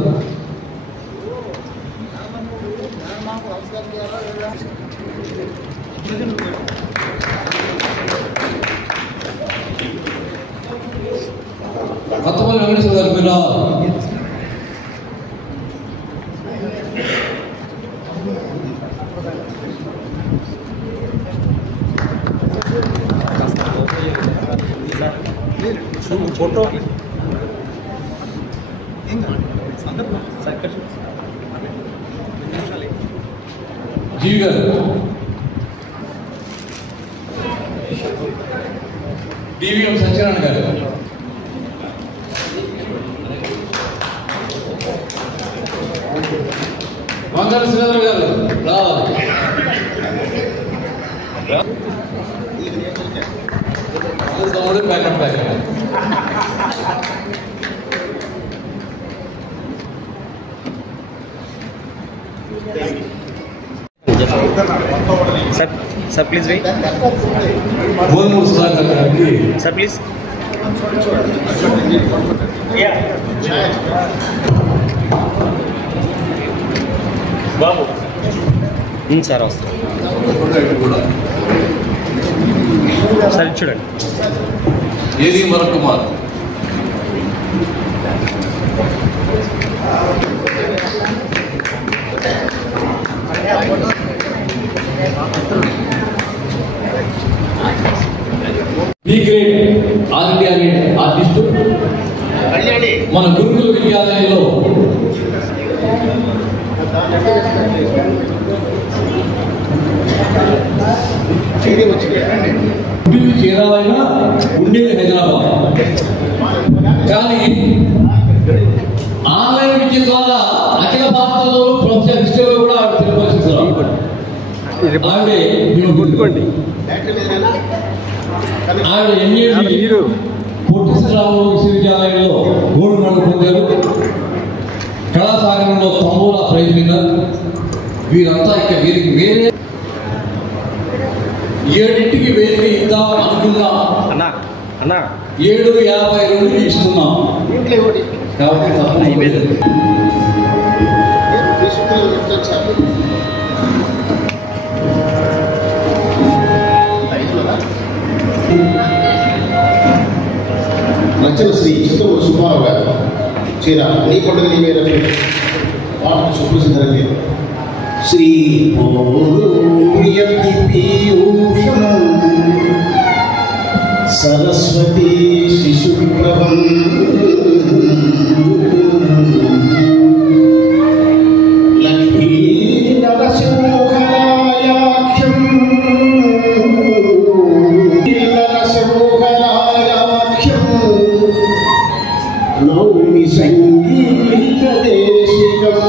కొత్తపల్లి వెంకటేశ్వర గారు మీరు ఫోటో జీవి గారు డివిఎం సత్యనారాయణ గారు, మంగళ శ్రీధర్ గారు రావాలి. తమ్ముడు packet sir please wait sir please बाबू सर वस्ता सर చూడండి ఏది మరకుమార్ B grade all India artist మన గురుకుల విద్యాలయంలో చేరాలైనా ఉండేది హైదరాబాద్, కానీ ఆన్లైన్ విద్య ద్వారా అఖిల భారతంలో ప్రొఫెసర్ హిస్టరీలో కూడా ఆవిడ తెలుగు ఆవిడ ఎంఏ పొట్టి శ్రీరాములు విశ్వవిద్యాలయంలో గోల్డ్ మెడల్ పొందారు. కళాసాగరంలో తంబూలా ప్రైజ్ విన్నర్. వీరంతా ఇక వీరికి వేరే 7ంటికి వేదిక ఇద్దాం అనుకున్నాం, 7:52 ఇస్తున్నాం. కాబట్టి రచన శ్రీ చిత్తూరు సుబ్బారావు గారు చీర నీ కొండగ నీవే రప్పించు పాట సుప్రసిద్ధి శ్రీ సరస్వతి శిశుప్రభం లక్ష్మీ నరసింహరాయాఖ్యం నరసింహరాయాఖ్యం నౌమి సంగీత దేశికం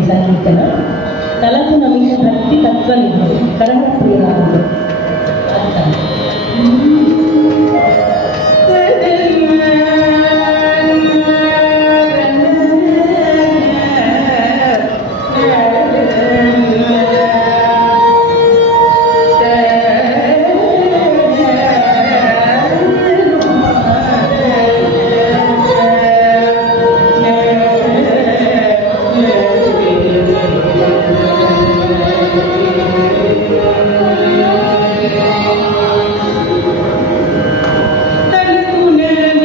అనేటువంటి సంకీర్తన తలకు నమ్మిన భక్తి తత్వనిధుడు కరణ ప్రియరాముడు Thank you.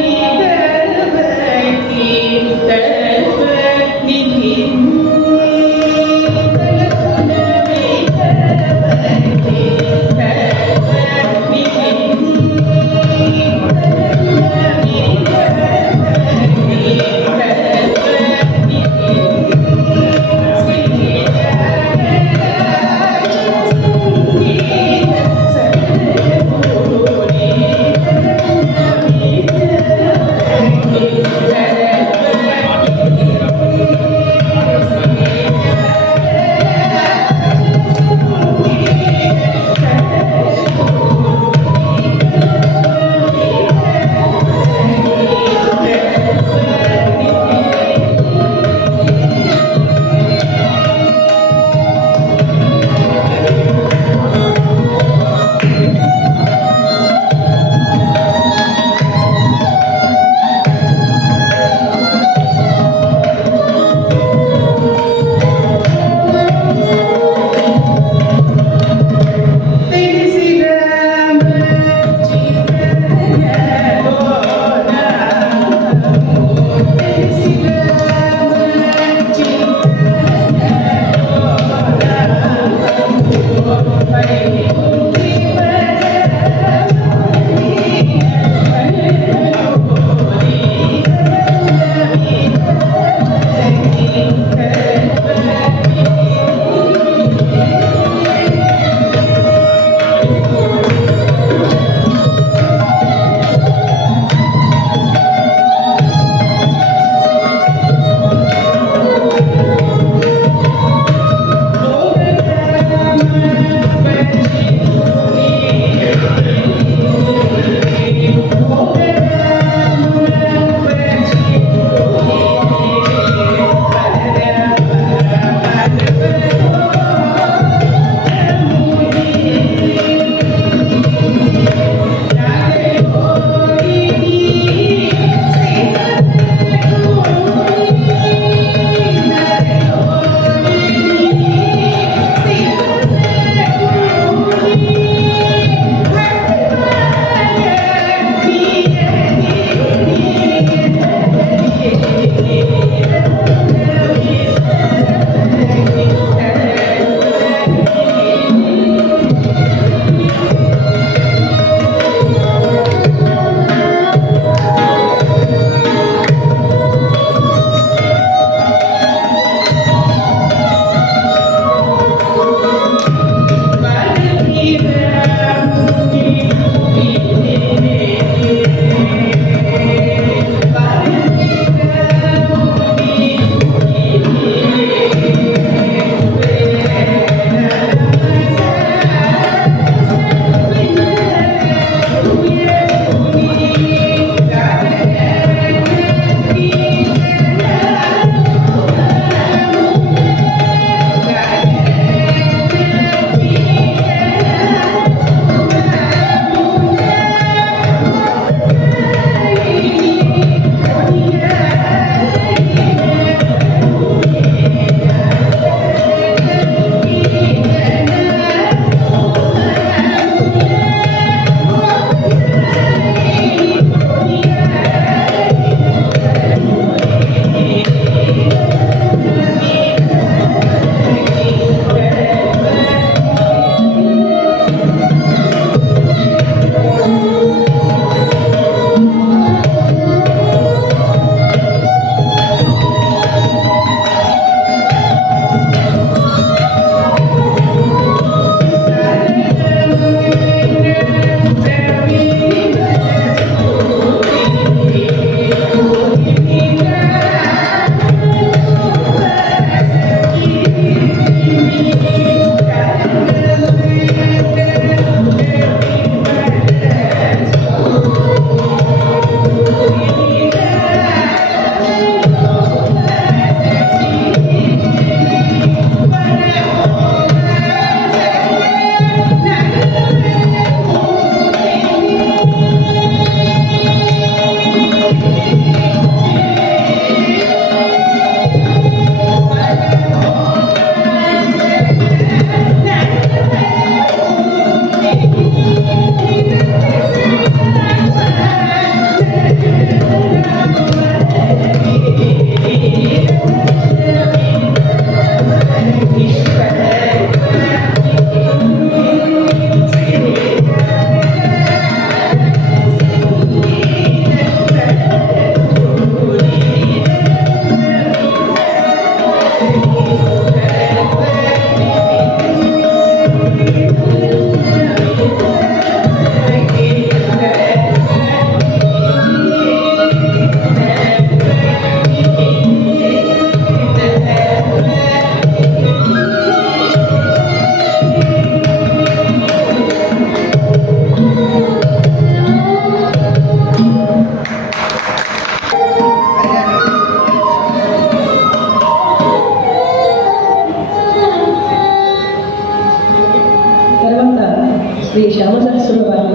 శ్రీ శ్యామశాస్త్రుల వారి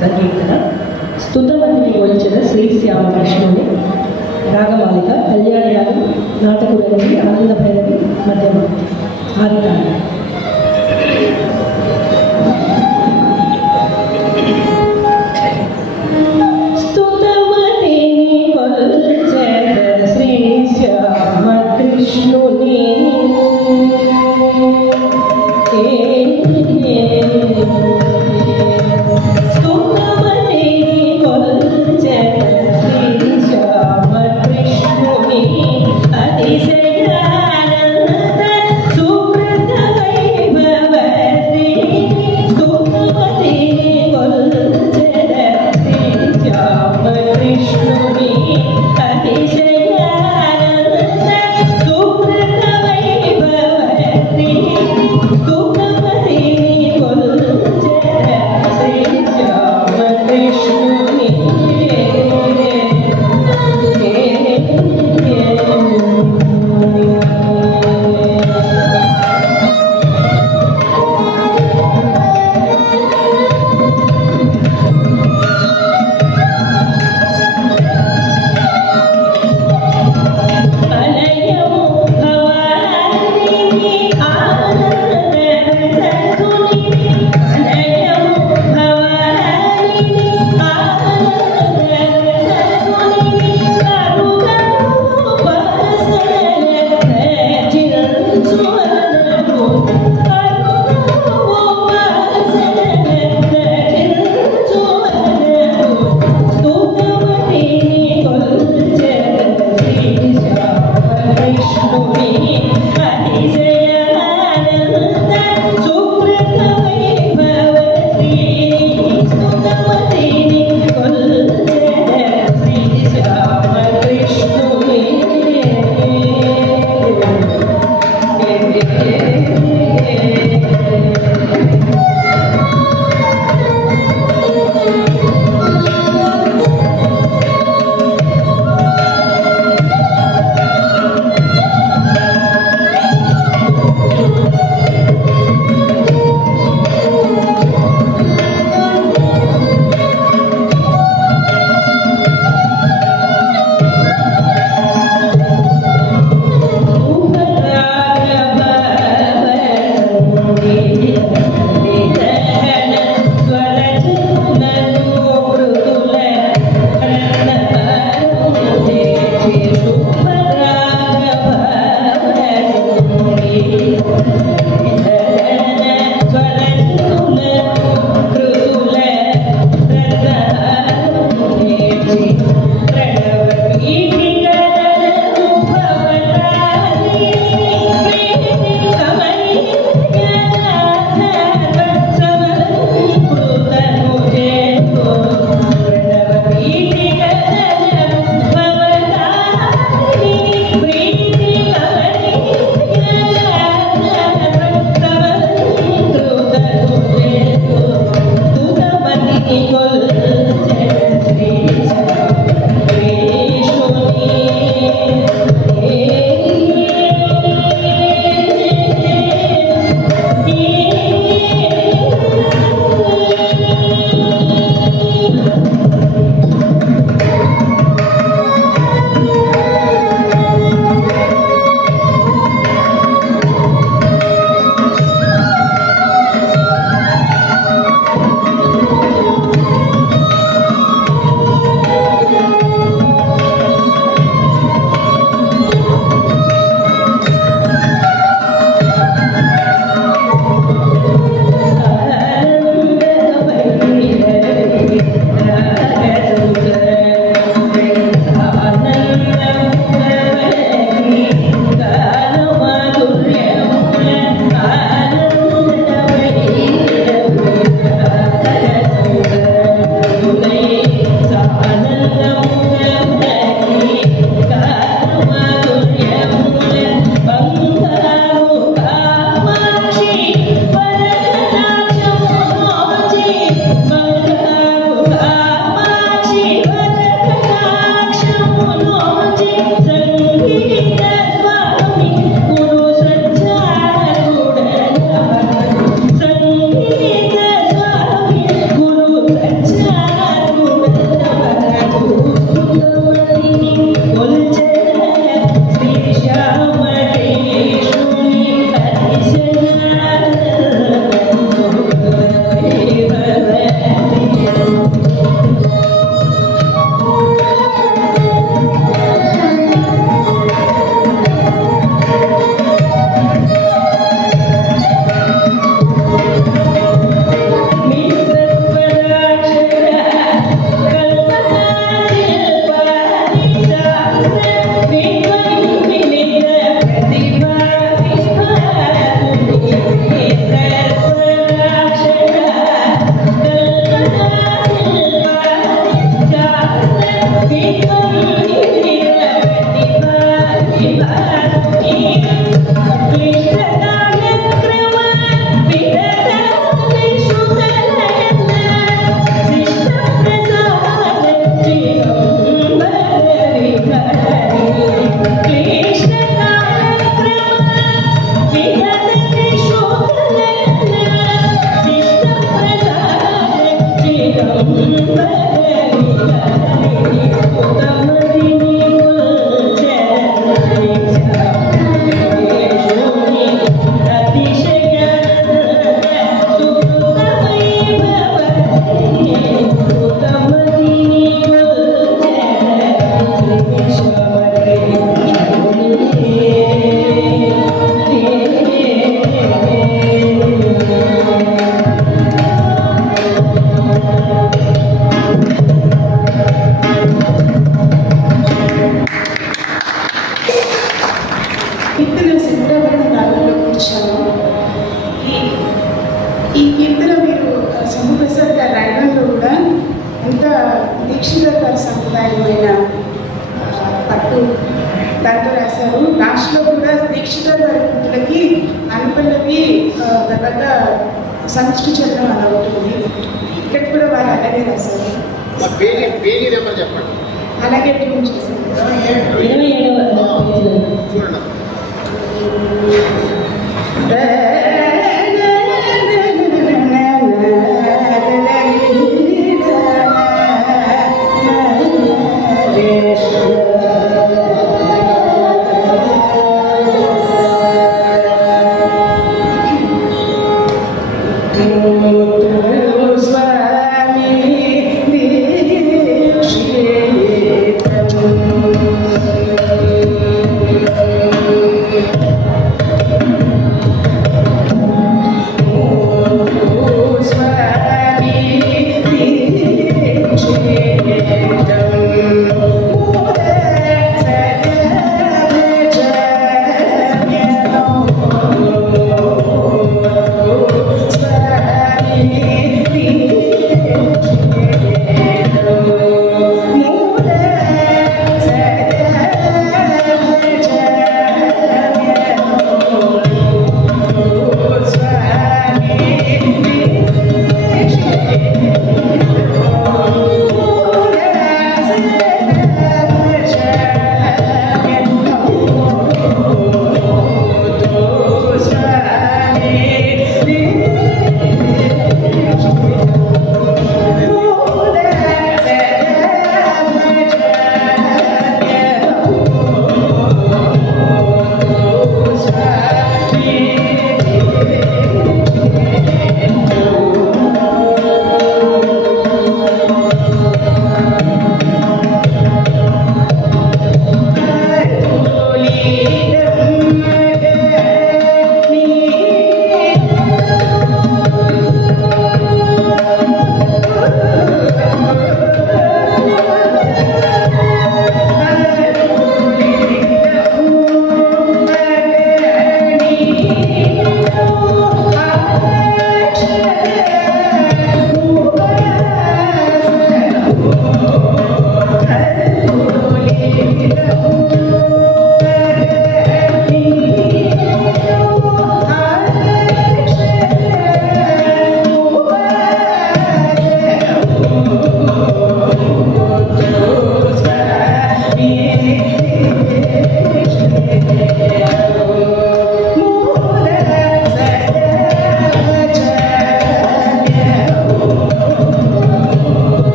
సంకీర్తన స్తుతమందికి వచ్చిన శ్రీ శ్యామకృష్ణుని రాగమాలిక కళ్యాణయాలు నాటక భైరవి ఆనంద భైరవి మధ్యమ ఆదితాళం. శ్రీ శ్యామకృష్ణుని సంప్రదాయమైన పట్టు దాంతో రాశారు. లాస్ట్లో కూడా దీక్షిత వారి కృతులకి అనుపల్లవి తర్వాత సంస్కృతి చరణం అలా ఉంటుంది. ఇక్కడ కూడా వారు అలాగే రాశారు. అలాగే ట్యూన్ చేశారు. 27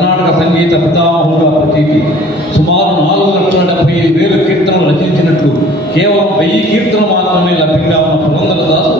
కర్ణాటక సంగీత పితామహుడుగా ప్రతీతి. సుమారు 4,75,000 కీర్తనలు రచించినట్లు కేవలం 1000 కీర్తనలు మాత్రమే లభ్యంగా ఉన్న పురంధరదాసు